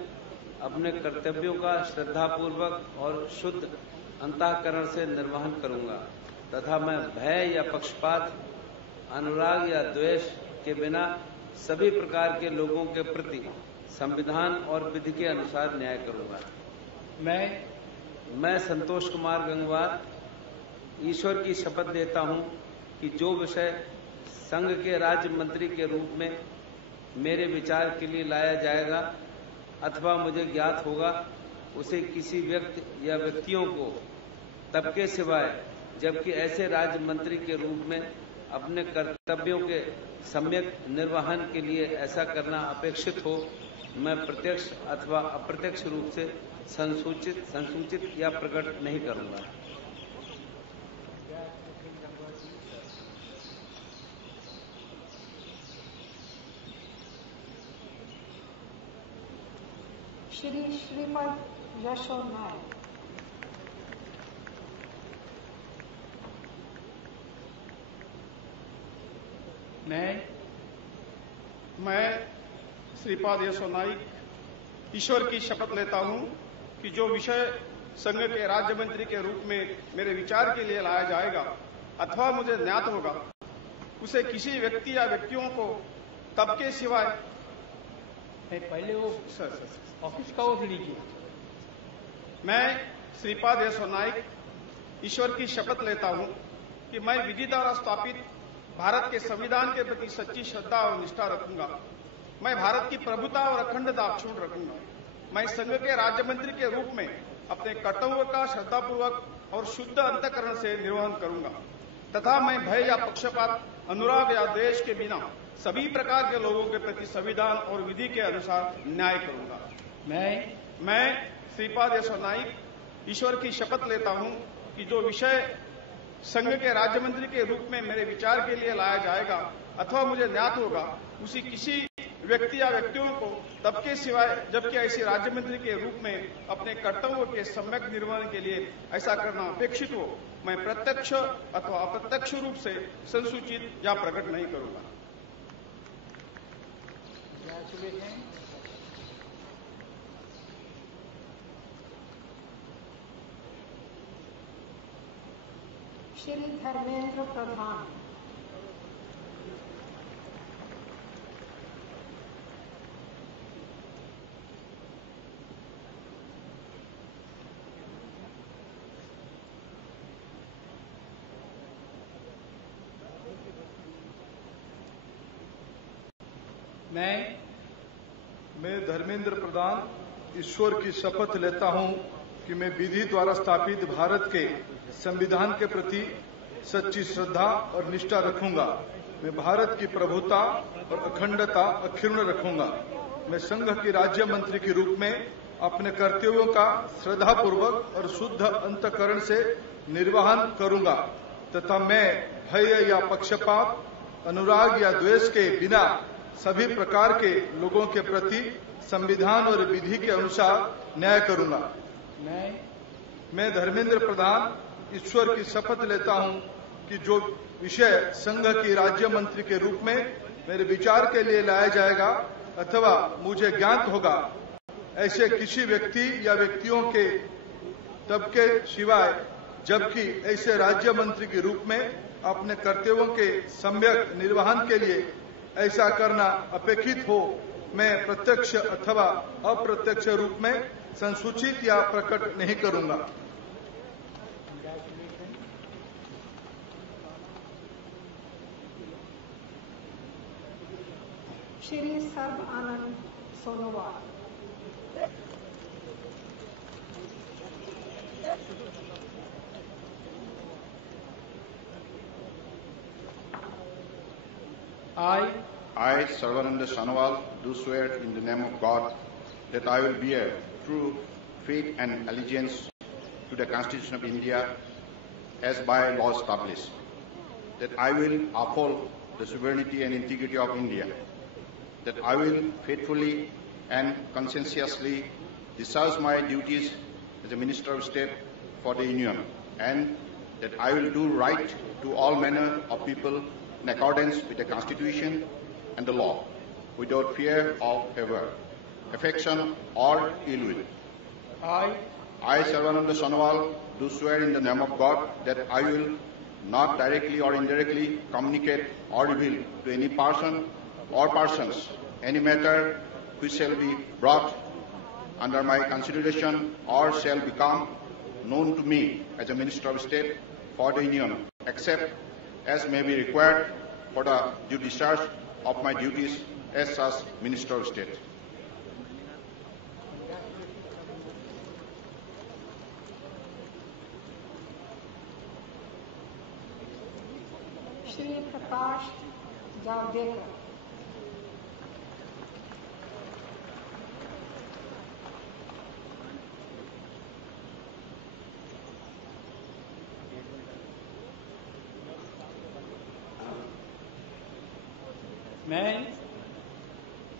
अपने कर्तव्यों का श्रद्धापूर्वक और शुद्ध अंतःकरण से निर्वहन करूंगा तथा मैं भय या पक्षपात, अनुराग या द्वेष के बिना सभी प्रकार के लोगों के प्रति संविधान और विधि के अनुसार न्याय करूंगा। मैं संतोष कुमार गंगवार ईश्वर की शपथ लेता हूं कि जो विषय संघ के राज्य मंत्री के रूप में मेरे विचार के लिए लाया जाएगा अथवा मुझे ज्ञात होगा, उसे किसी व्यक्ति या व्यक्तियों को तब के सिवाय जबकि ऐसे राज्य मंत्री के रूप में अपने कर्तव्यों के सम्यक निर्वहन के लिए ऐसा करना अपेक्षित हो, मैं प्रत्यक्ष अथवा अप्रत्यक्ष रूप से संसूचित या प्रकट नहीं करूंगा। श्रीमद यशो नायक। मैं श्रीपाद यशो नाइक ईश्वर की शपथ लेता हूं कि जो विषय संघ के राज्य मंत्री के रूप में मेरे विचार के लिए लाया जाएगा अथवा मुझे ज्ञात होगा, उसे किसी व्यक्ति या व्यक्तियों को तब के सिवाय पहले वो ऑफिस का वो लीजिए। मैं श्रीपाद यशो नाइक ईश्वर की शपथ लेता हूं कि मैं विधि द्वारा स्थापित भारत के संविधान के प्रति सच्ची श्रद्धा और निष्ठा रखूंगा। मैं भारत की प्रभुता और अखंडता अक्षुण्ण रखूंगा। मैं संघ के राज्य मंत्री के रूप में अपने कर्तव्यों का श्रद्धापूर्वक और शुद्ध अंतःकरण से निर्वहन करूंगा तथा मैं भय या पक्षपात, अनुराग या द्वेष के बिना सभी प्रकार के लोगों के प्रति संविधान और विधि के अनुसार न्याय करूंगा। मैं श्रीपाद यशो नाइक ईश्वर की शपथ लेता हूं कि जो विषय संघ के राज्य मंत्री के रूप में मेरे विचार के लिए लाया जाएगा अथवा मुझे ज्ञात होगा, उसी किसी व्यक्ति या व्यक्तियों को तब के सिवाय जबकि ऐसे राज्य मंत्री के रूप में अपने कर्तव्यों के सम्यक निर्वहन के लिए ऐसा करना अपेक्षित हो, मैं प्रत्यक्ष अथवा अप्रत्यक्ष रूप से संसूचित या प्रकट नहीं करूंगा। श्री धर्मेंद्र प्रधान। मैं धर्मेंद्र प्रधान ईश्वर की शपथ लेता हूं कि मैं विधि द्वारा स्थापित भारत के संविधान के प्रति सच्ची श्रद्धा और निष्ठा रखूंगा। मैं भारत की प्रभुता और अखंडता अक्षुण्ण रखूंगा। मैं संघ के राज्य मंत्री के रूप में अपने कर्तव्यों का श्रद्धापूर्वक और शुद्ध अंतःकरण से निर्वहन करूंगा तथा मैं भय या पक्षपात, अनुराग या द्वेष के बिना सभी प्रकार के लोगों के प्रति संविधान और विधि के अनुसार न्याय करूंगा। मैं धर्मेंद्र प्रधान ईश्वर की शपथ लेता हूं कि जो विषय संघ के राज्य मंत्री के रूप में मेरे विचार के लिए लाया जाएगा अथवा मुझे ज्ञात होगा, ऐसे किसी व्यक्ति या व्यक्तियों के तब के सिवाय जबकि ऐसे राज्य मंत्री के रूप में अपने कर्तव्यों के सम्यक निर्वहन के लिए ऐसा करना अपेक्षित हो, मैं प्रत्यक्ष अथवा अप्रत्यक्ष रूप में संसूचित या प्रकट नहीं करूंगा। Shri Sarbananda Sonowal. I, Sarvananda Sonowal, do swear in the name of God that I will bear true faith and allegiance to the Constitution of India as by law established, that I will uphold the sovereignty and integrity of India, that I will faithfully and conscientiously discharge my duties as a Minister of State for the Union, and that I will do right to all manner of people in accordance with the Constitution and the law, without fear of favor, affection or ill will. I, Sarvananda Sonowal, do swear in the name of God that I will not directly or indirectly communicate or reveal to any person or persons any matter which shall be brought under my consideration or shall become known to me as a Minister of State for the Union, except as may be required for the due discharge of my duties as such Minister of State. Shri Prakash Javadekar.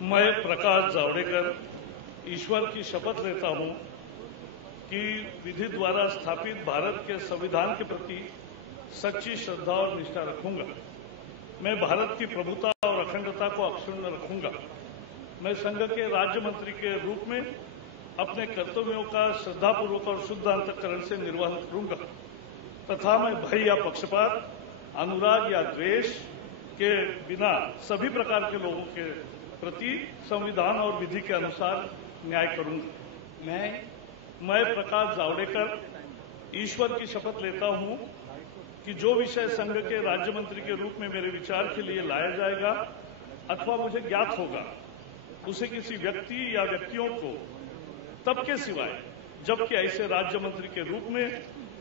मैं प्रकाश जावड़ेकर ईश्वर की शपथ लेता हूं कि विधि द्वारा स्थापित भारत के संविधान के प्रति सच्ची श्रद्धा और निष्ठा रखूंगा। मैं भारत की प्रभुता और अखंडता को अक्षुण्ण रखूंगा। मैं संघ के राज्य मंत्री के रूप में अपने कर्तव्यों का श्रद्धापूर्वक और शुद्ध अंतःकरण से निर्वहन करूंगा तथा मैं भय या पक्षपात, अनुराग या द्वेष के बिना सभी प्रकार के लोगों के प्रति संविधान और विधि के अनुसार न्याय करूंगा। मैं प्रकाश जावड़ेकर ईश्वर की शपथ लेता हूं कि जो विषय संघ के राज्य मंत्री के रूप में मेरे विचार के लिए लाया जाएगा अथवा मुझे ज्ञात होगा, उसे किसी व्यक्ति या व्यक्तियों को तब के सिवाय जबकि ऐसे राज्य मंत्री के रूप में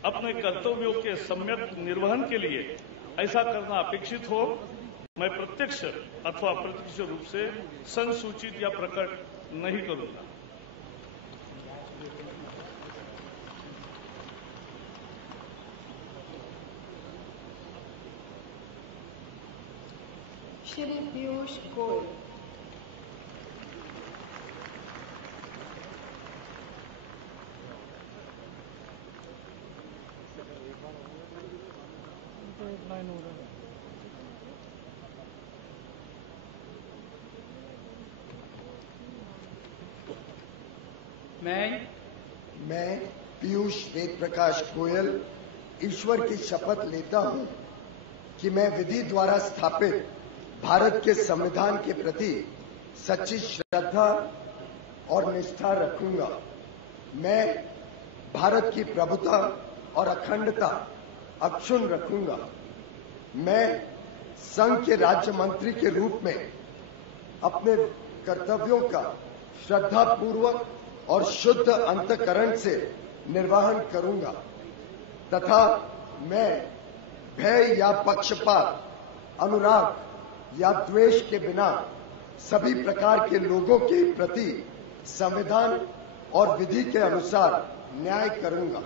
अपने कर्तव्यों के सम्यक निर्वहन के लिए ऐसा करना अपेक्षित हो, मैं प्रत्यक्ष अथवा अप्रत्यक्ष रूप से संसूचित या प्रकट नहीं करूंगा। श्री पीयूष गोयल। मैं पीयूष वेद प्रकाश गोयल ईश्वर की शपथ लेता हूं कि मैं विधि द्वारा स्थापित भारत के संविधान के प्रति सच्ची श्रद्धा और निष्ठा रखूंगा। मैं भारत की प्रभुता और अखंडता अक्षुण्ण रखूंगा। मैं संघ के राज्य मंत्री के रूप में अपने कर्तव्यों का श्रद्धापूर्वक और शुद्ध अंतःकरण से निर्वहन करूंगा तथा मैं भय या पक्षपात, अनुराग या द्वेष के बिना सभी प्रकार के लोगों के प्रति संविधान और विधि के अनुसार न्याय करूंगा।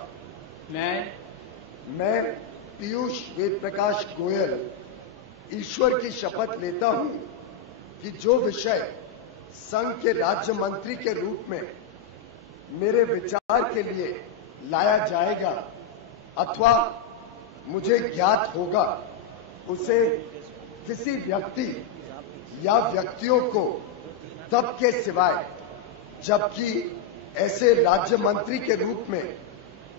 मैं पीयूष वेद प्रकाश गोयल ईश्वर की शपथ लेता हूं कि जो विषय संघ के राज्य मंत्री के रूप में मेरे विचार के लिए लाया जाएगा अथवा मुझे ज्ञात होगा, उसे किसी व्यक्ति या व्यक्तियों को तब के सिवाय जबकि ऐसे राज्य मंत्री के रूप में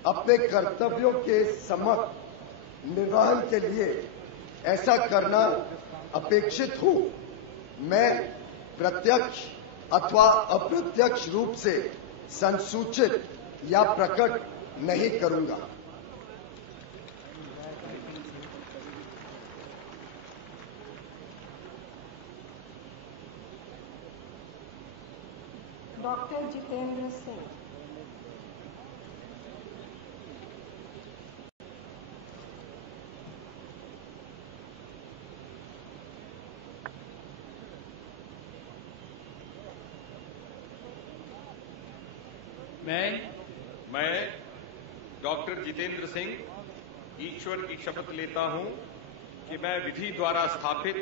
अपने कर्तव्यों के समक्ष निर्वहन के लिए ऐसा करना अपेक्षित हूं। मैं प्रत्यक्ष अथवा अप्रत्यक्ष रूप से संसूचित या प्रकट नहीं करूंगा। डॉक्टर जितेंद्र सिंह। मैं डॉक्टर जितेंद्र सिंह ईश्वर की शपथ लेता हूं कि मैं विधि द्वारा स्थापित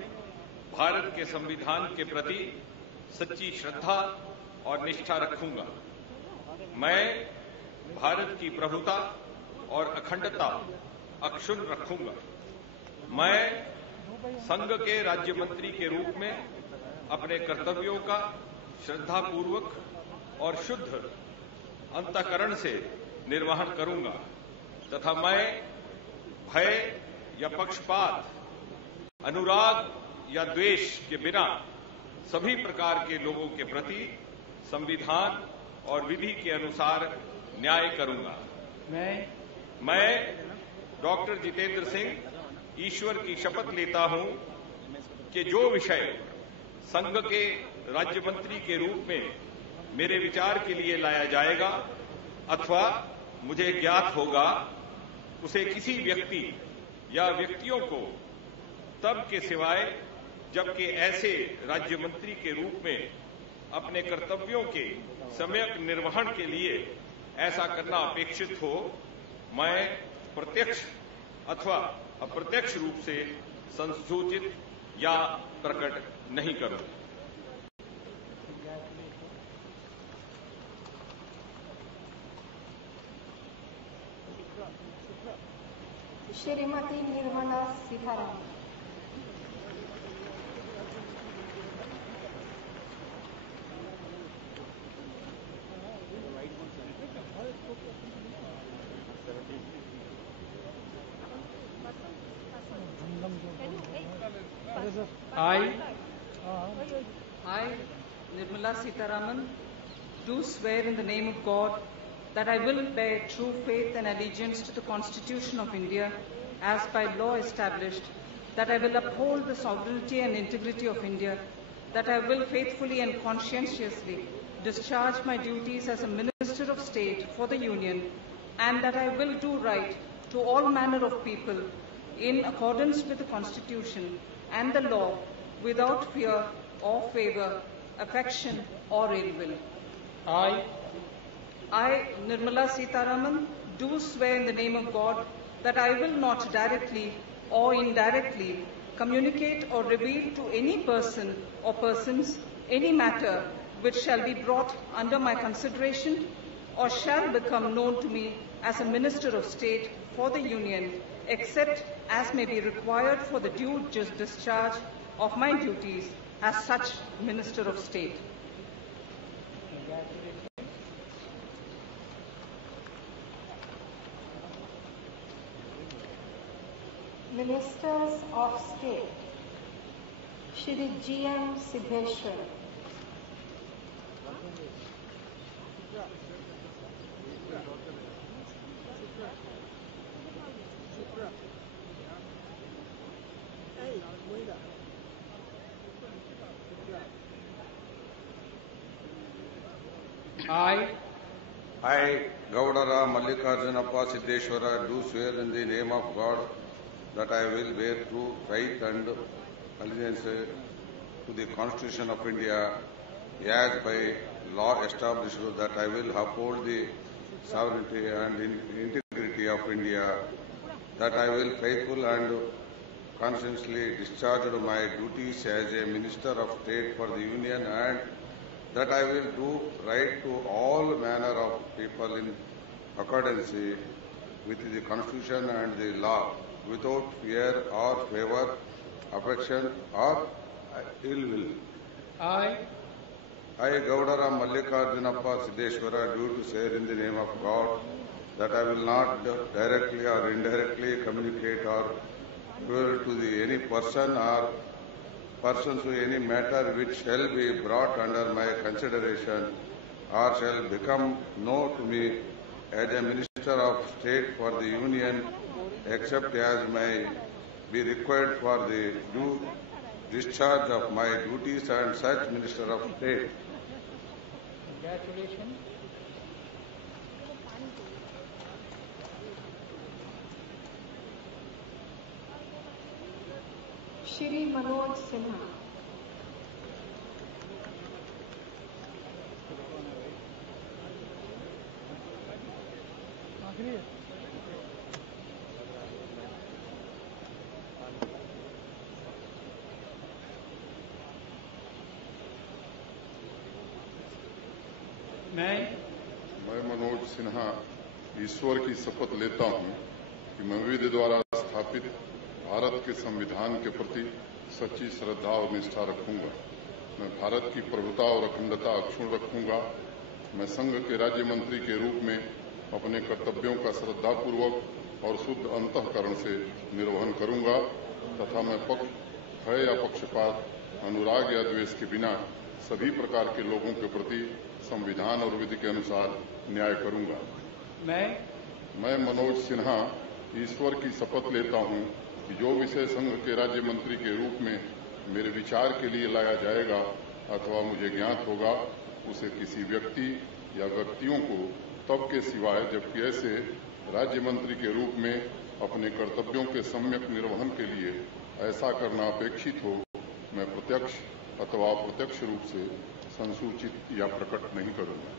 भारत के संविधान के प्रति सच्ची श्रद्धा और निष्ठा रखूंगा। मैं भारत की प्रभुता और अखंडता अक्षुण्ण रखूंगा। मैं संघ के राज्य मंत्री के रूप में अपने कर्तव्यों का श्रद्धापूर्वक और शुद्ध अंतःकरण से निर्वहन करूंगा तथा मैं भय या पक्षपात, अनुराग या द्वेष के बिना सभी प्रकार के लोगों के प्रति संविधान और विधि के अनुसार न्याय करूंगा। मैं डॉक्टर जितेंद्र सिंह ईश्वर की शपथ लेता हूं कि जो विषय संघ के राज्य मंत्री के रूप में मेरे विचार के लिए लाया जाएगा अथवा मुझे ज्ञात होगा, उसे किसी व्यक्ति या व्यक्तियों को तब के सिवाय जबकि ऐसे राज्य मंत्री के रूप में अपने कर्तव्यों के सम्यक निर्वहन के लिए ऐसा करना अपेक्षित हो, मैं प्रत्यक्ष अथवा अप्रत्यक्ष रूप से संसूचित या प्रकट नहीं करूंगा। Shrimati Nirmala Sitharaman. I, Nirmala Sitharaman, do swear in the name of God that I will bear true faith and allegiance to the Constitution of India as by law established, that I will uphold the sovereignty and integrity of India, that I will faithfully and conscientiously discharge my duties as a Minister of State for the Union, and that I will do right to all manner of people in accordance with the Constitution and the law without fear or favour, affection or ill will. I, Nirmala Sitharaman, do swear in the name of God that I will not directly or indirectly communicate or reveal to any person or persons any matter which shall be brought under my consideration or shall become known to me as a Minister of State for the Union, except as may be required for the due discharge of my duties as such Minister of State. Ministers of State, Shri G.M. Siddheshwar. I, Gaudara Mallikarjunappa Siddheshwara, do swear in the name of God that I will bear true faith and allegiance to the Constitution of India as by law established, that I will uphold the sovereignty and integrity of India, that I will faithfully and conscientiously discharge my duties as a Minister of State for the Union, and that I will do right to all manner of people in accordance with the Constitution and the law, without fear or favour, affection or ill will. I, Gaudara Mallikarjunappa Siddheshwara, do to swear in the name of God that I will not directly or indirectly communicate or refer to any person or persons to any matter which shall be brought under my consideration or shall become known to me as a Minister of State for the Union, except as may be required for the due discharge of my duties and such Minister of State. Congratulations. Shri Manoj Sinha. मैं मनोज सिन्हा ईश्वर की शपथ लेता हूं कि मैं विधि द्वारा स्थापित भारत के संविधान के प्रति सच्ची श्रद्धा और निष्ठा रखूंगा। मैं भारत की प्रभुता और अखंडता अक्षुण्ण रखूंगा। मैं संघ के राज्य मंत्री के रूप में अपने कर्तव्यों का श्रद्धापूर्वक और शुद्ध अंतःकरण से निर्वहन करूंगा तथा मैं पक्ष भय या पक्षपात, अनुराग या द्वेष के बिना सभी प्रकार के लोगों के प्रति संविधान और विधि के अनुसार न्याय करूंगा। मैं मनोज सिन्हा ईश्वर की शपथ लेता हूं कि जो विषय संघ के राज्य मंत्री के रूप में मेरे विचार के लिए लाया जाएगा अथवा मुझे ज्ञात होगा, उसे किसी व्यक्ति या व्यक्तियों को तब के सिवाय जबकि ऐसे राज्य मंत्री के रूप में अपने कर्तव्यों के सम्यक निर्वहन के लिए ऐसा करना अपेक्षित हो, मैं प्रत्यक्ष अथवा अप्रत्यक्ष रूप से संसूचित या प्रकट नहीं करूंगा।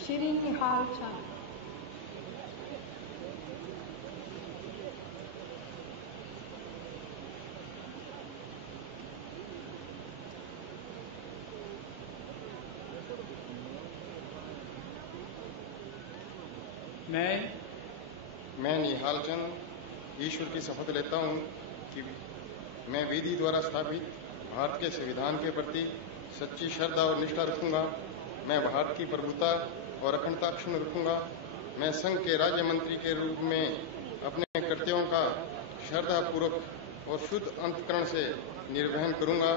श्री निहाल चंद। मैं निहाल चंद ईश्वर की शपथ लेता हूं कि मैं विधि द्वारा स्थापित भारत के संविधान के प्रति सच्ची श्रद्धा और निष्ठा रखूंगा। मैं भारत की प्रभुता और अखंडता अक्षुण्ण रखूंगा। मैं संघ के राज्य मंत्री के रूप में अपने कर्तव्यों का श्रद्धापूर्वक और शुद्ध अंतःकरण से निर्वहन करूंगा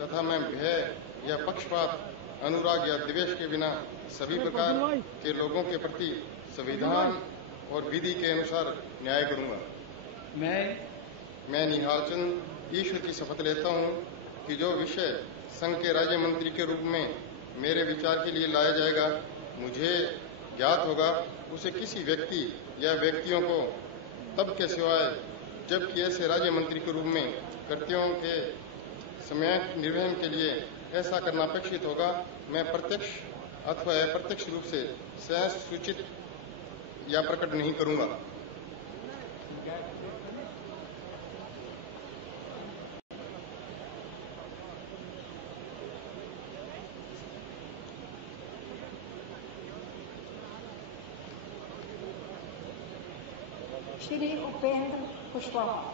तथा मैं भय या पक्षपात, अनुराग या द्वेष के बिना सभी प्रकार के लोगों के प्रति संविधान और विधि के अनुसार न्याय करूंगा। मैं निहाल चंद ईश्वर की शपथ लेता हूं कि जो विषय संघ के राज्य मंत्री के रूप में मेरे विचार के लिए लाया जाएगा, मुझे ज्ञात होगा, उसे किसी व्यक्ति या व्यक्तियों को तब के सिवाय जबकि ऐसे राज्य मंत्री के रूप में कर्तव्यों के समय निर्वहन के लिए ऐसा करना अपेक्षित होगा, मैं प्रत्यक्ष अथवा अप्रत्यक्ष रूप से सहज सूचित या प्रकट नहीं करूंगा। श्री उपेंद्र कुशवाहा।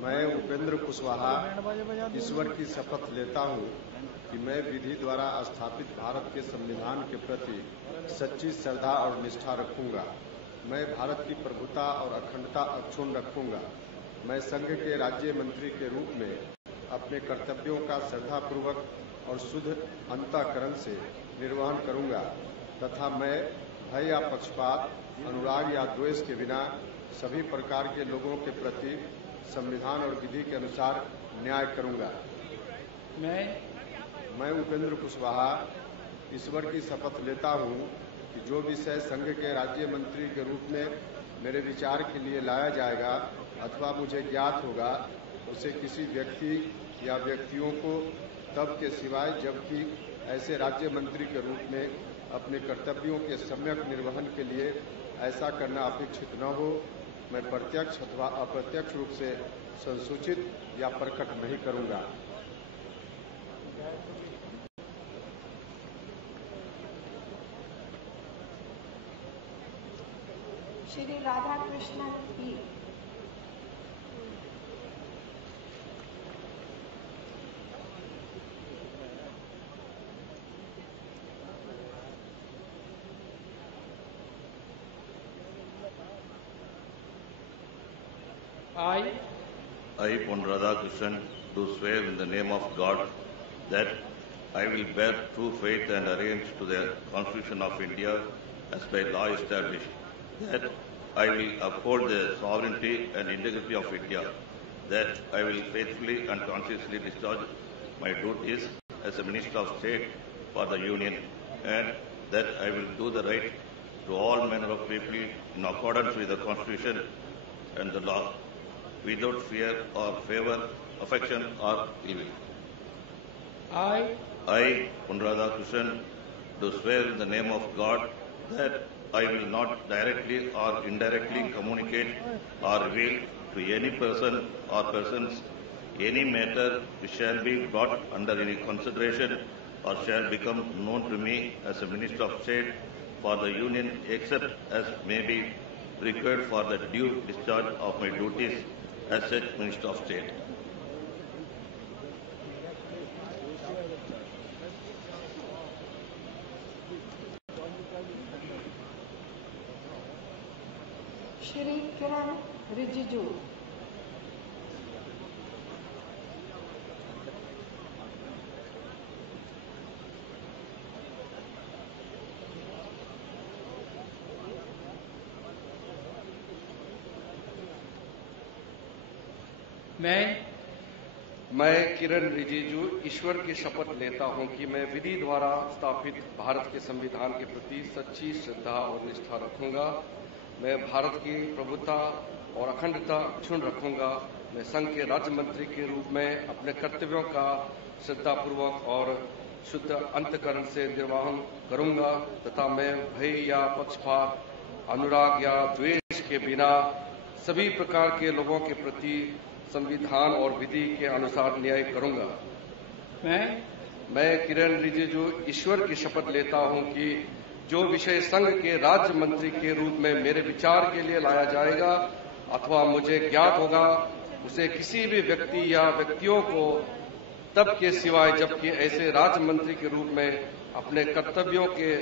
मैं उपेंद्र कुशवाहा ईश्वर की शपथ लेता हूं कि मैं विधि द्वारा स्थापित भारत के संविधान के प्रति सच्ची श्रद्धा और निष्ठा रखूंगा। मैं भारत की प्रभुता और अखंडता अक्षुण्ण रखूंगा। मैं संघ के राज्य मंत्री के रूप में अपने कर्तव्यों का श्रद्धापूर्वक और शुद्ध अंतःकरण से निर्वहन करूंगा तथा मैं भय या पक्षपात, अनुराग या द्वेष के बिना सभी प्रकार के लोगों के प्रति संविधान और विधि के अनुसार न्याय करूंगा। मैं उपेंद्र कुशवाहा ईश्वर की शपथ लेता हूं कि जो विषय संघ के राज्य मंत्री के रूप में मेरे विचार के लिए लाया जाएगा अथवा मुझे ज्ञात होगा, उसे किसी व्यक्ति या व्यक्तियों को तब के सिवाय जबकि ऐसे राज्य मंत्री के रूप में अपने कर्तव्यों के सम्यक निर्वहन के लिए ऐसा करना अपेक्षित न हो, मैं प्रत्यक्ष अथवा अप्रत्यक्ष रूप से संसूचित या प्रकट नहीं करूंगा। Shri Radha Krishnan P. I, Pon Radhakrishnan, do swear in the name of God that I will bear true faith and adherence to the Constitution of India as by law established, that I will uphold the sovereignty and integrity of India, that I will faithfully and conscientiously discharge my duties as a Minister of State for the Union, and that I will do the right to all manner of people in accordance with the Constitution and the law, without fear or favor, affection or evil. I, Pon Radhakrishnan, do swear in the name of God that I will not directly or indirectly communicate or reveal to any person or persons any matter which shall be brought under any consideration or shall become known to me as a Minister of State for the Union, except as may be required for the due discharge of my duties as such Minister of State. Shri Kiren Rijiju. मैं किरण रिजिजू ईश्वर की शपथ लेता हूं कि मैं विधि द्वारा स्थापित भारत के संविधान के प्रति सच्ची श्रद्धा और निष्ठा रखूंगा। मैं भारत की प्रभुता और अखंडता अक्षुण्ण रखूंगा। मैं संघ के राज्य मंत्री के रूप में अपने कर्तव्यों का श्रद्धापूर्वक और शुद्ध अंतःकरण से निर्वहन करूंगा तथा मैं भय या पक्षपात, अनुराग या द्वेष के बिना सभी प्रकार के लोगों के प्रति संविधान और विधि के अनुसार न्याय करूंगा। मैं किरण रिजिजू ईश्वर की शपथ लेता हूं कि जो विषय संघ के राज्य मंत्री के रूप में मेरे विचार के लिए लाया जाएगा अथवा मुझे ज्ञात होगा, उसे किसी भी व्यक्ति या व्यक्तियों को तब के सिवाय जबकि ऐसे राज्य मंत्री के रूप में अपने कर्तव्यों के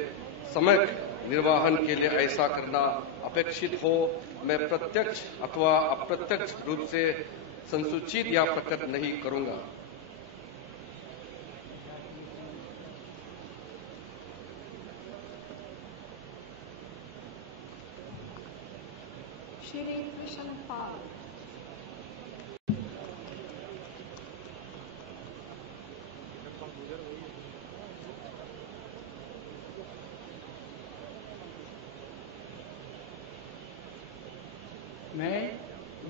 समय निर्वहन के लिए ऐसा करना अपेक्षित हो, मैं प्रत्यक्ष अथवा अप्रत्यक्ष रूप से संसूचित या प्रकट नहीं करूंगा। श्री कृष्ण पाल।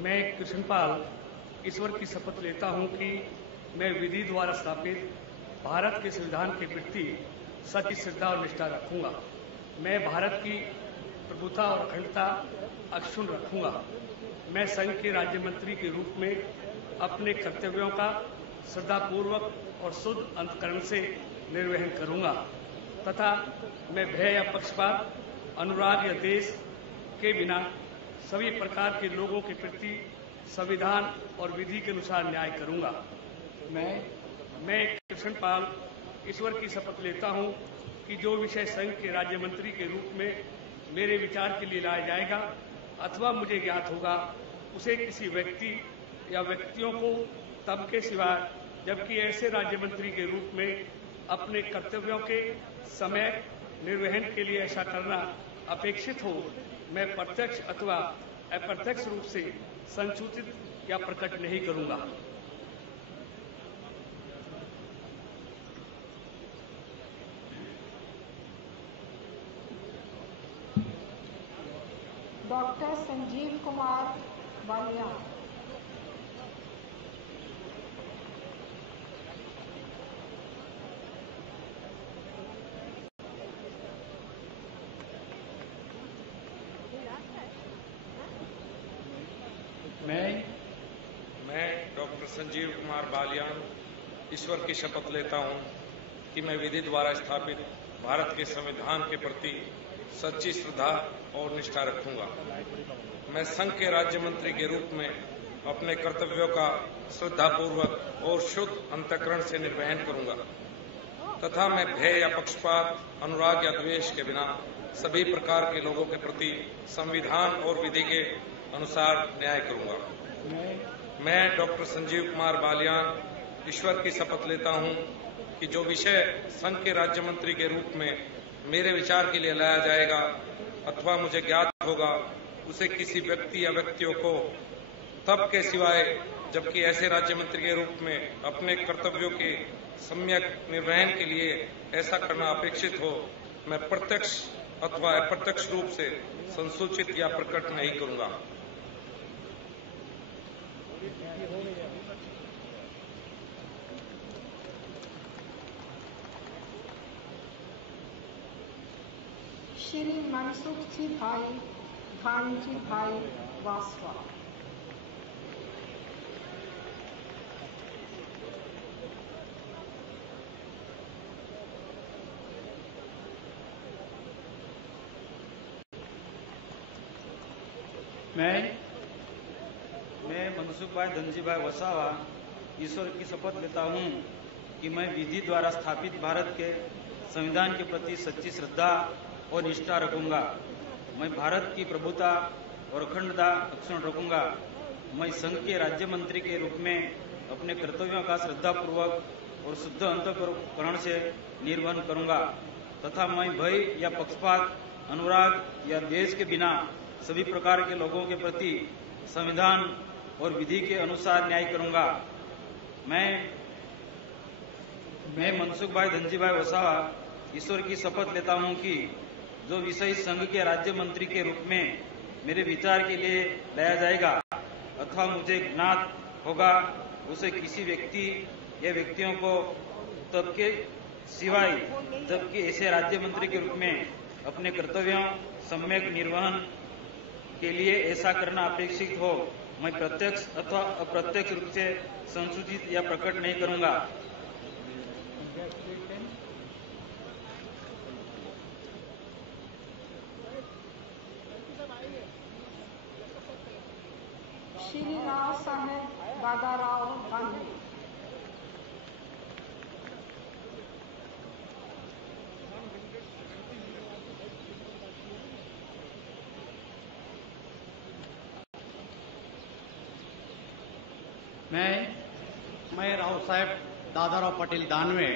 मैं कृष्णपाल ईश्वर की शपथ लेता हूं कि मैं विधि द्वारा स्थापित भारत के संविधान के प्रति सच्ची श्रद्धा और निष्ठा रखूंगा। मैं भारत की प्रभुता और अखंडता अक्षुण्ण रखूंगा। मैं संघ के राज्य मंत्री के रूप में अपने कर्तव्यों का श्रद्धापूर्वक और शुद्ध अंतःकरण से निर्वहन करूंगा तथा मैं भय या पक्षपात, अनुराग या देश के बिना सभी प्रकार के लोगों के प्रति संविधान और विधि के अनुसार न्याय करूंगा। मैं कृष्णपाल ईश्वर की शपथ लेता हूं कि जो विषय संघ के राज्य मंत्री के रूप में मेरे विचार के लिए लाया जाएगा अथवा मुझे ज्ञात होगा, उसे किसी व्यक्ति या व्यक्तियों को तब के सिवाय जबकि ऐसे राज्य मंत्री के रूप में अपने कर्तव्यों के समय निर्वहन के लिए ऐसा करना अपेक्षित हो, मैं प्रत्यक्ष अथवा अप्रत्यक्ष रूप से संसूचित या प्रकट नहीं करूंगा। डॉक्टर संजीव कुमार वालिया। संजीव कुमार बालियान ईश्वर की शपथ लेता हूं कि मैं विधि द्वारा स्थापित भारत के संविधान के प्रति सच्ची श्रद्धा और निष्ठा रखूंगा। मैं संघ के राज्य मंत्री के रूप में अपने कर्तव्यों का श्रद्धापूर्वक और शुद्ध अंतःकरण से निर्वहन करूंगा तथा मैं भय या पक्षपात, अनुराग या द्वेष के बिना सभी प्रकार के लोगों के प्रति संविधान और विधि के अनुसार न्याय करूंगा। मैं डॉक्टर संजीव कुमार बालियान ईश्वर की शपथ लेता हूं कि जो विषय संघ के राज्य मंत्री के रूप में मेरे विचार के लिए लाया जाएगा अथवा मुझे ज्ञात होगा, उसे किसी व्यक्ति या व्यक्तियों को तब के सिवाय जबकि ऐसे राज्य मंत्री के रूप में अपने कर्तव्यों के सम्यक निर्वहन के लिए ऐसा करना अपेक्षित हो, मैं प्रत्यक्ष अथवा अप्रत्यक्ष रूप से संसूचित या प्रकट नहीं करूंगा। श्री मनसुख जी भाई धानजी भाई वासवा। मैं मनसुख भाई धनजी भाई वसावा ईश्वर की शपथ लेता हूं कि मैं विधि द्वारा स्थापित भारत के संविधान के प्रति सच्ची श्रद्धा और निष्ठा रखूंगा। मैं भारत की प्रभुता और अखंडता अक्षुण्ण रखूंगा। मैं संघ के राज्य मंत्री के रूप में अपने कर्तव्यों का श्रद्धापूर्वक और शुद्ध अंतःकरण से निर्वहन करूंगा तथा मैं भय या पक्षपात, अनुराग या द्वेष के बिना सभी प्रकार के लोगों के प्रति संविधान और विधि के अनुसार न्याय करूंगा। मैं मनसुख भाई धनजी भाई वसावा ईश्वर की शपथ लेता हूं कि जो विषय संघ के राज्य मंत्री के रूप में मेरे विचार के लिए लाया जाएगा अथवा मुझे ज्ञात होगा, उसे किसी व्यक्ति या व्यक्तियों को तब के सिवाय जबकि ऐसे राज्य मंत्री के रूप में अपने कर्तव्यों सम्यक निर्वहन के लिए ऐसा करना अपेक्षित हो, मैं प्रत्यक्ष अथवा अप्रत्यक्ष रूप से संसूचित या प्रकट नहीं करूंगा। श्री राव साहेब दादाराव गांधी। मैं राव साहेब दादाराव पटेल दानवे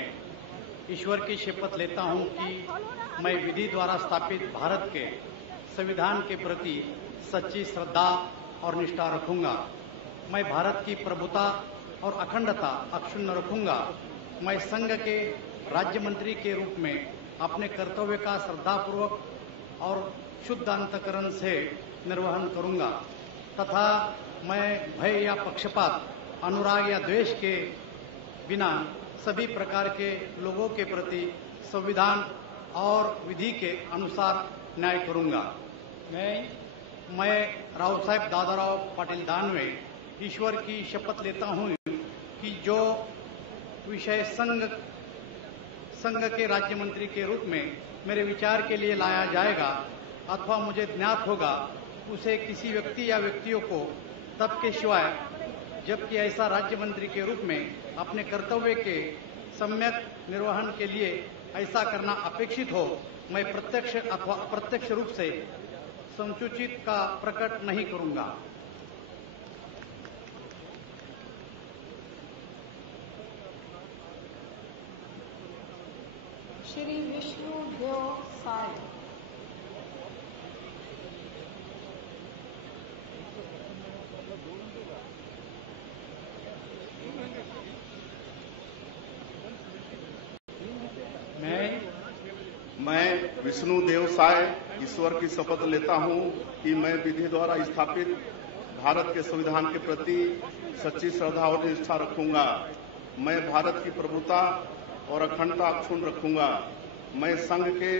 ईश्वर की शपथ लेता हूं कि मैं विधि द्वारा स्थापित भारत के संविधान के प्रति सच्ची श्रद्धा और निष्ठा रखूंगा। मैं भारत की प्रभुता और अखंडता अक्षुण्ण रखूंगा। मैं संघ के राज्य मंत्री के रूप में अपने कर्तव्य का श्रद्धापूर्वक और शुद्ध अंतःकरण से निर्वहन करूंगा तथा मैं भय या पक्षपात, अनुराग या द्वेष के बिना सभी प्रकार के लोगों के प्रति संविधान और विधि के अनुसार न्याय करूंगा। मैं राव साहेब दादाराव पटेल दानवे ईश्वर की शपथ लेता हूं कि जो विषय संघ के राज्य मंत्री के रूप में मेरे विचार के लिए लाया जाएगा अथवा मुझे ज्ञात होगा, उसे किसी व्यक्ति या व्यक्तियों को तब के सिवाय जबकि ऐसा राज्य मंत्री के रूप में अपने कर्तव्य के सम्यक निर्वहन के लिए ऐसा करना अपेक्षित हो, मैं प्रत्यक्ष अथवा अप्रत्यक्ष रूप से संसूचित का प्रकट नहीं करूंगा। श्री विष्णु देव साय। मैं विष्णु देव साय ईश्वर की शपथ लेता हूं कि मैं विधि द्वारा स्थापित भारत के संविधान के प्रति सच्ची श्रद्धा और निष्ठा रखूंगा। मैं भारत की प्रभुता और अखंडता अक्षुण्ण रखूंगा। मैं संघ के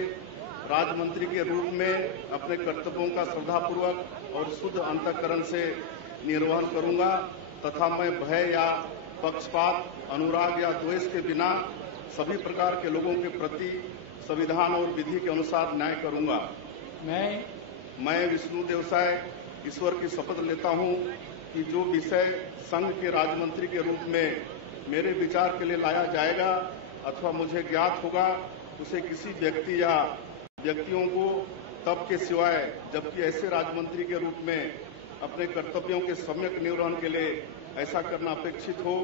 राज्य मंत्री के रूप में अपने कर्तव्यों का श्रद्धापूर्वक और शुद्ध अंतःकरण से निर्वहन करूंगा तथा मैं भय या पक्षपात, अनुराग या द्वेष के बिना सभी प्रकार के लोगों के प्रति संविधान और विधि के अनुसार न्याय करूंगा। मैं विष्णु देवसाय ईश्वर की शपथ लेता हूं कि जो विषय संघ के राज्य मंत्री के रूप में मेरे विचार के लिए लाया जाएगा अथवा मुझे ज्ञात होगा, उसे किसी व्यक्ति या व्यक्तियों को तब के सिवाय जबकि ऐसे राज्य मंत्री के रूप में अपने कर्तव्यों के सम्यक निर्वहन के लिए ऐसा करना अपेक्षित हो,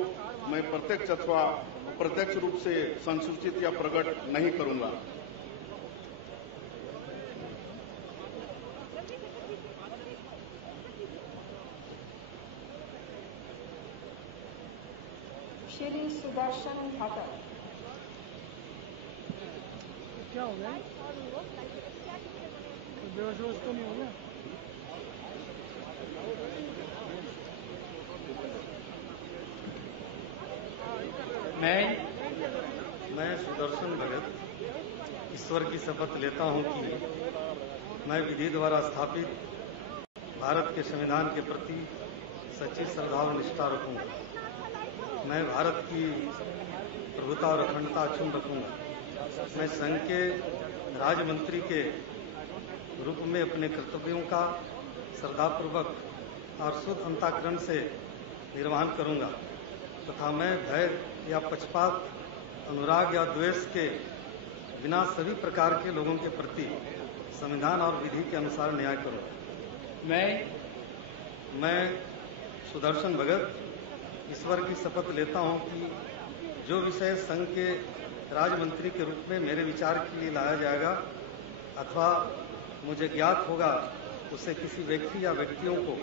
मैं प्रत्यक्ष अथवा अप्रत्यक्ष रूप से संसूचित या प्रकट नहीं करूंगा। श्री सुदर्शन ठाकर। क्या हो गया? बेहोश तो नहीं हो गया? मैं सुदर्शन भगत ईश्वर की शपथ लेता हूं कि मैं विधि द्वारा स्थापित भारत के संविधान के प्रति सच्ची श्रद्धा और निष्ठा रखूंगा। मैं भारत की प्रभुता और अखंडता अक्षुण्ण रखूंगा। मैं संघ के राज्य मंत्री के रूप में अपने कर्तव्यों का श्रद्धापूर्वक और शुद्ध अंतःकरण से निर्वहन करूंगा तथा मैं भय या पक्षपात, अनुराग या द्वेष के बिना सभी प्रकार के लोगों के प्रति संविधान और विधि के अनुसार न्याय करूंगा। मैं सुदर्शन भगत ईश्वर की शपथ लेता हूं कि जो विषय संघ के राज्य मंत्री के रूप में मेरे विचार के लिए लाया जाएगा अथवा मुझे ज्ञात होगा, उसे किसी व्यक्ति या व्यक्तियों को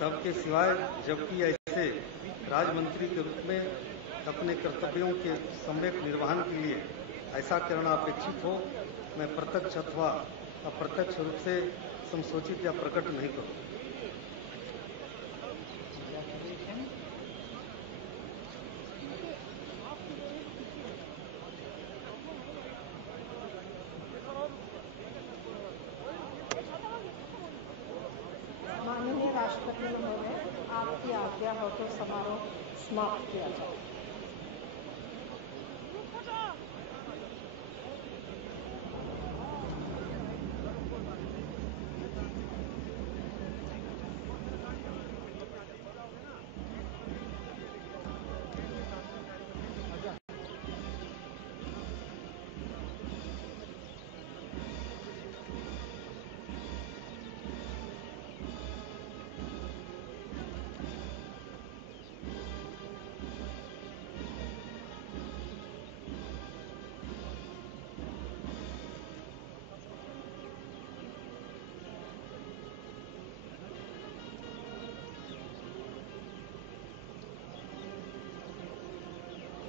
तब के सिवाय जबकि ऐसे राज्य मंत्री के रूप में अपने कर्तव्यों के सम्यक निर्वहन के लिए ऐसा करना अपेक्षित हो, मैं प्रत्यक्ष अथवा अप्रत्यक्ष रूप से संसूचित या प्रकट नहीं करूं। माननीय राष्ट्रपति महोदय, आपकी आज्ञा हो तो समारोह समाप्त किया जाए।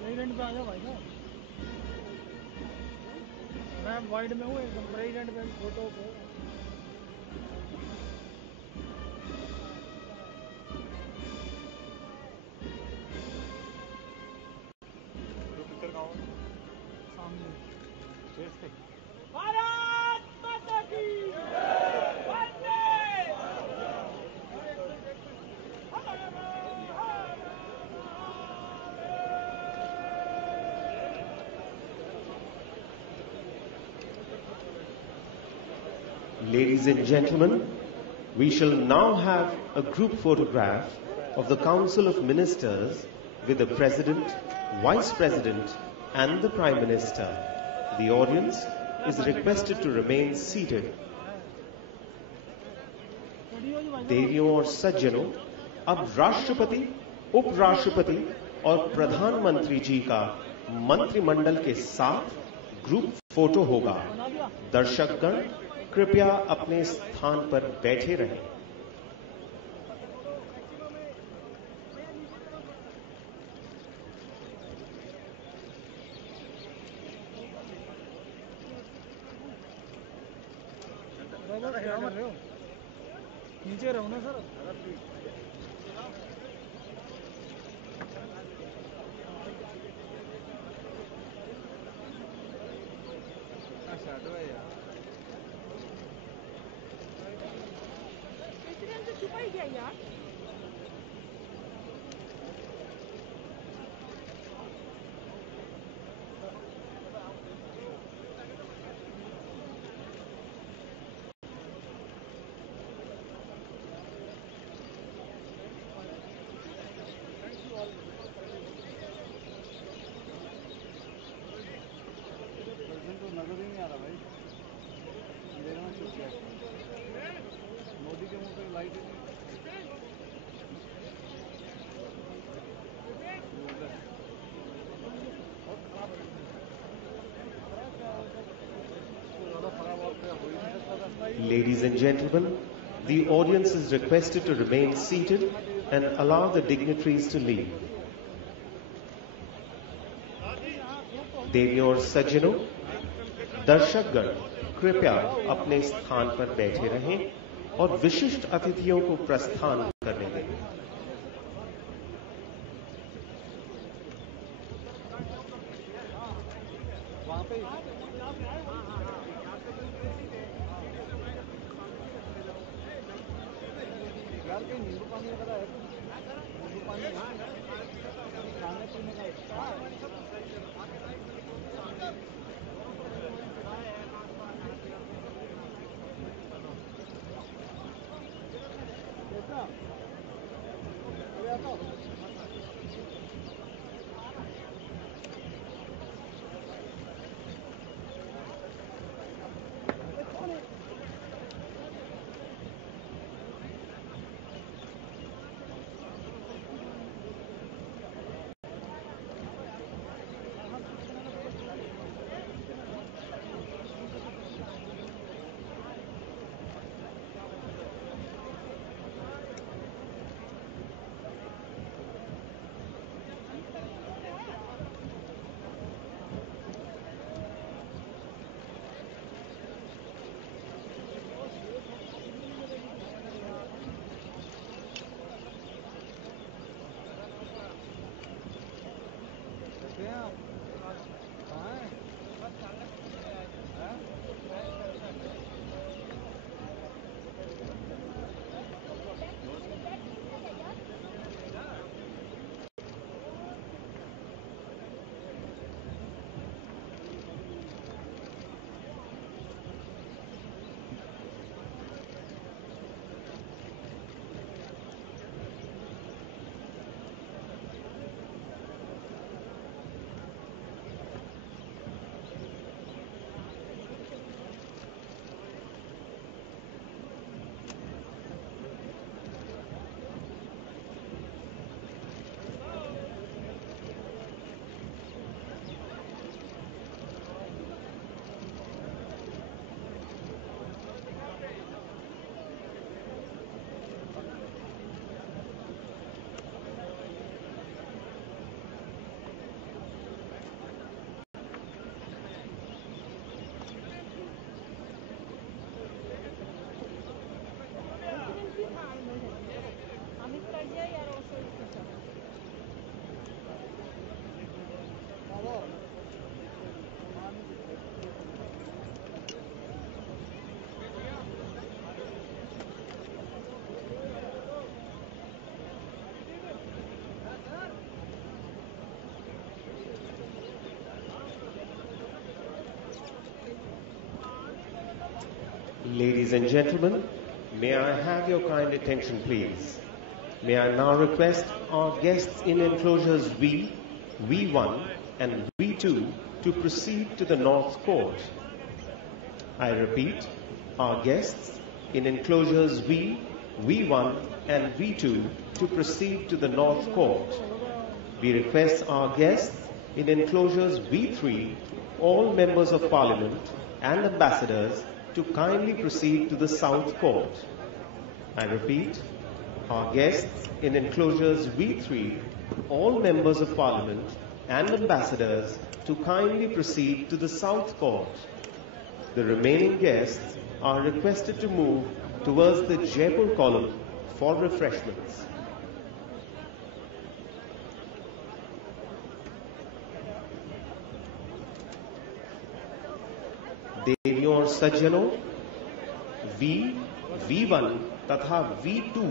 प्रेसिडेंट पे आ जाओ भाई साहब। मैं वाइड में हूँ एकदम, प्रेसिडेंट पे फोटो को सामने भारत माता की Ladies and gentlemen, we shall now have a group photograph of the Council of Ministers with the President, Vice President and the Prime Minister. The audience is requested to remain seated. देवियों और सज्जनों, अब राष्ट्रपति, उपराष्ट्रपति और प्रधानमंत्री जी का मंत्रिमंडल के साथ ग्रुप फोटो होगा। दर्शकगण कृपया अपने स्थान पर बैठे रहें। नीचे रहो ना सर। छुपा ही गया यार। Ladies and gentlemen, the audience is requested to remain seated and allow the dignitaries to leave. देवियों और सज्जनों, दर्शकगण कृपया अपने स्थान पर बैठे रहें और विशिष्ट अतिथियों को प्रस्थान करने दें। Ladies and gentlemen, may I have your kind attention, please? May I now request our guests in enclosures V, V1 and V2 to proceed to the North Court. I repeat, our guests in enclosures V, V1 and V2 to proceed to the North Court. We request our guests in enclosures V3, all members of Parliament and ambassadors to kindly proceed to the South Court. I repeat, our guests in enclosures V3, all members of Parliament and ambassadors to kindly proceed to the South Court. The remaining guests are requested to move towards the Jaipur column for refreshments. देवियों और सज्जनों, V1 तथा V2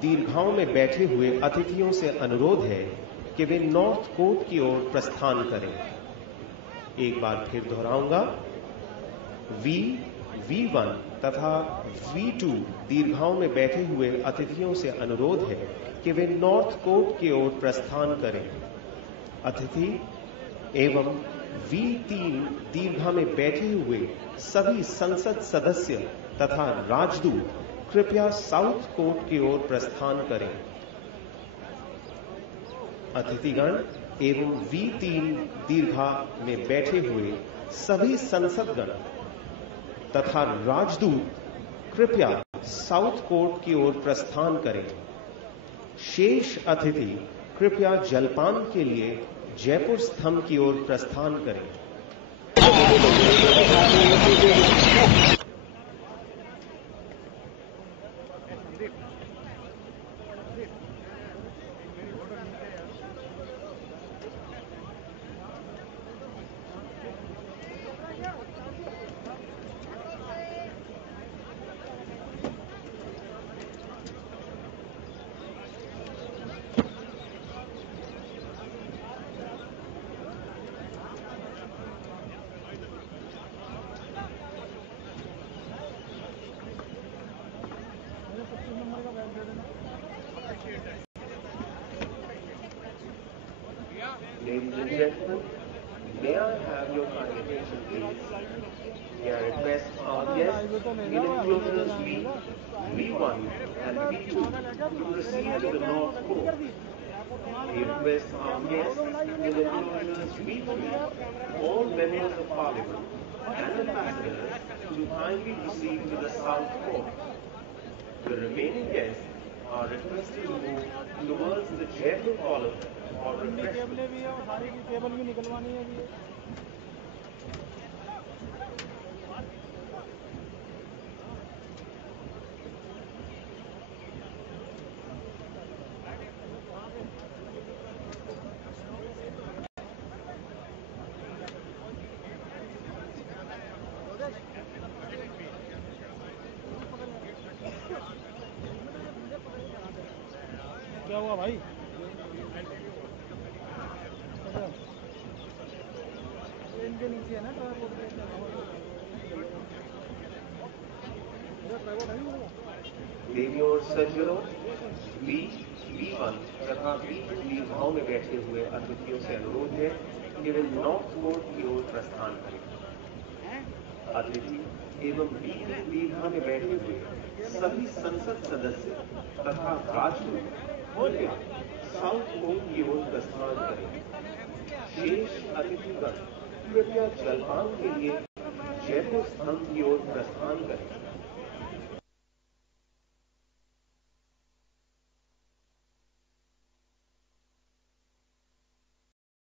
दीर्घाओं में बैठे हुए अतिथियों से अनुरोध है कि वे नॉर्थ कोर्ट की ओर प्रस्थान करें। एक बार फिर दोहराऊंगा, V1 तथा V2 दीर्घाओं में बैठे हुए अतिथियों से अनुरोध है कि वे नॉर्थ कोर्ट की ओर प्रस्थान करें। अतिथि एवं V3 दीर्घा में बैठे हुए सभी संसद सदस्य तथा राजदूत कृपया साउथ कोर्ट की ओर प्रस्थान करें। अतिथिगण एवं V3 दीर्घा में बैठे हुए सभी संसदगण तथा राजदूत कृपया साउथ कोर्ट की ओर प्रस्थान करें। शेष अतिथि कृपया जलपान के लिए जयपुर स्तंभ की ओर प्रस्थान करें। Ladies and gentlemen, may I have your kind attention, please? May I request our guests in enclosures V1 and V2 to proceed to the North Court. We request our guests in enclosures V3, all members of Parliament and ambassadors to kindly proceed to the South Court. The remaining guests are requested to move towards the Jaipur column for refreshment. Table भी निकलवानी है अभी। क्या हुआ भाई? इनके नीचे है ना देवी और सज्जनों, V1 तथा V2 दीर्घाओं में बैठे हुए अतिथियों से अनुरोध है कि वे नॉर्थ कोर्ट की ओर प्रस्थान करें। अतिथि एवं V3 दीर्घा में बैठे हुए सभी संसद सदस्य तथा राजदूत कृपया साउथ कोर्ट की ओर प्रस्थान करें। शेष अतिथिगण कृपया जलपान के लिए जयपुर स्तंभ की ओर प्रस्थान करें।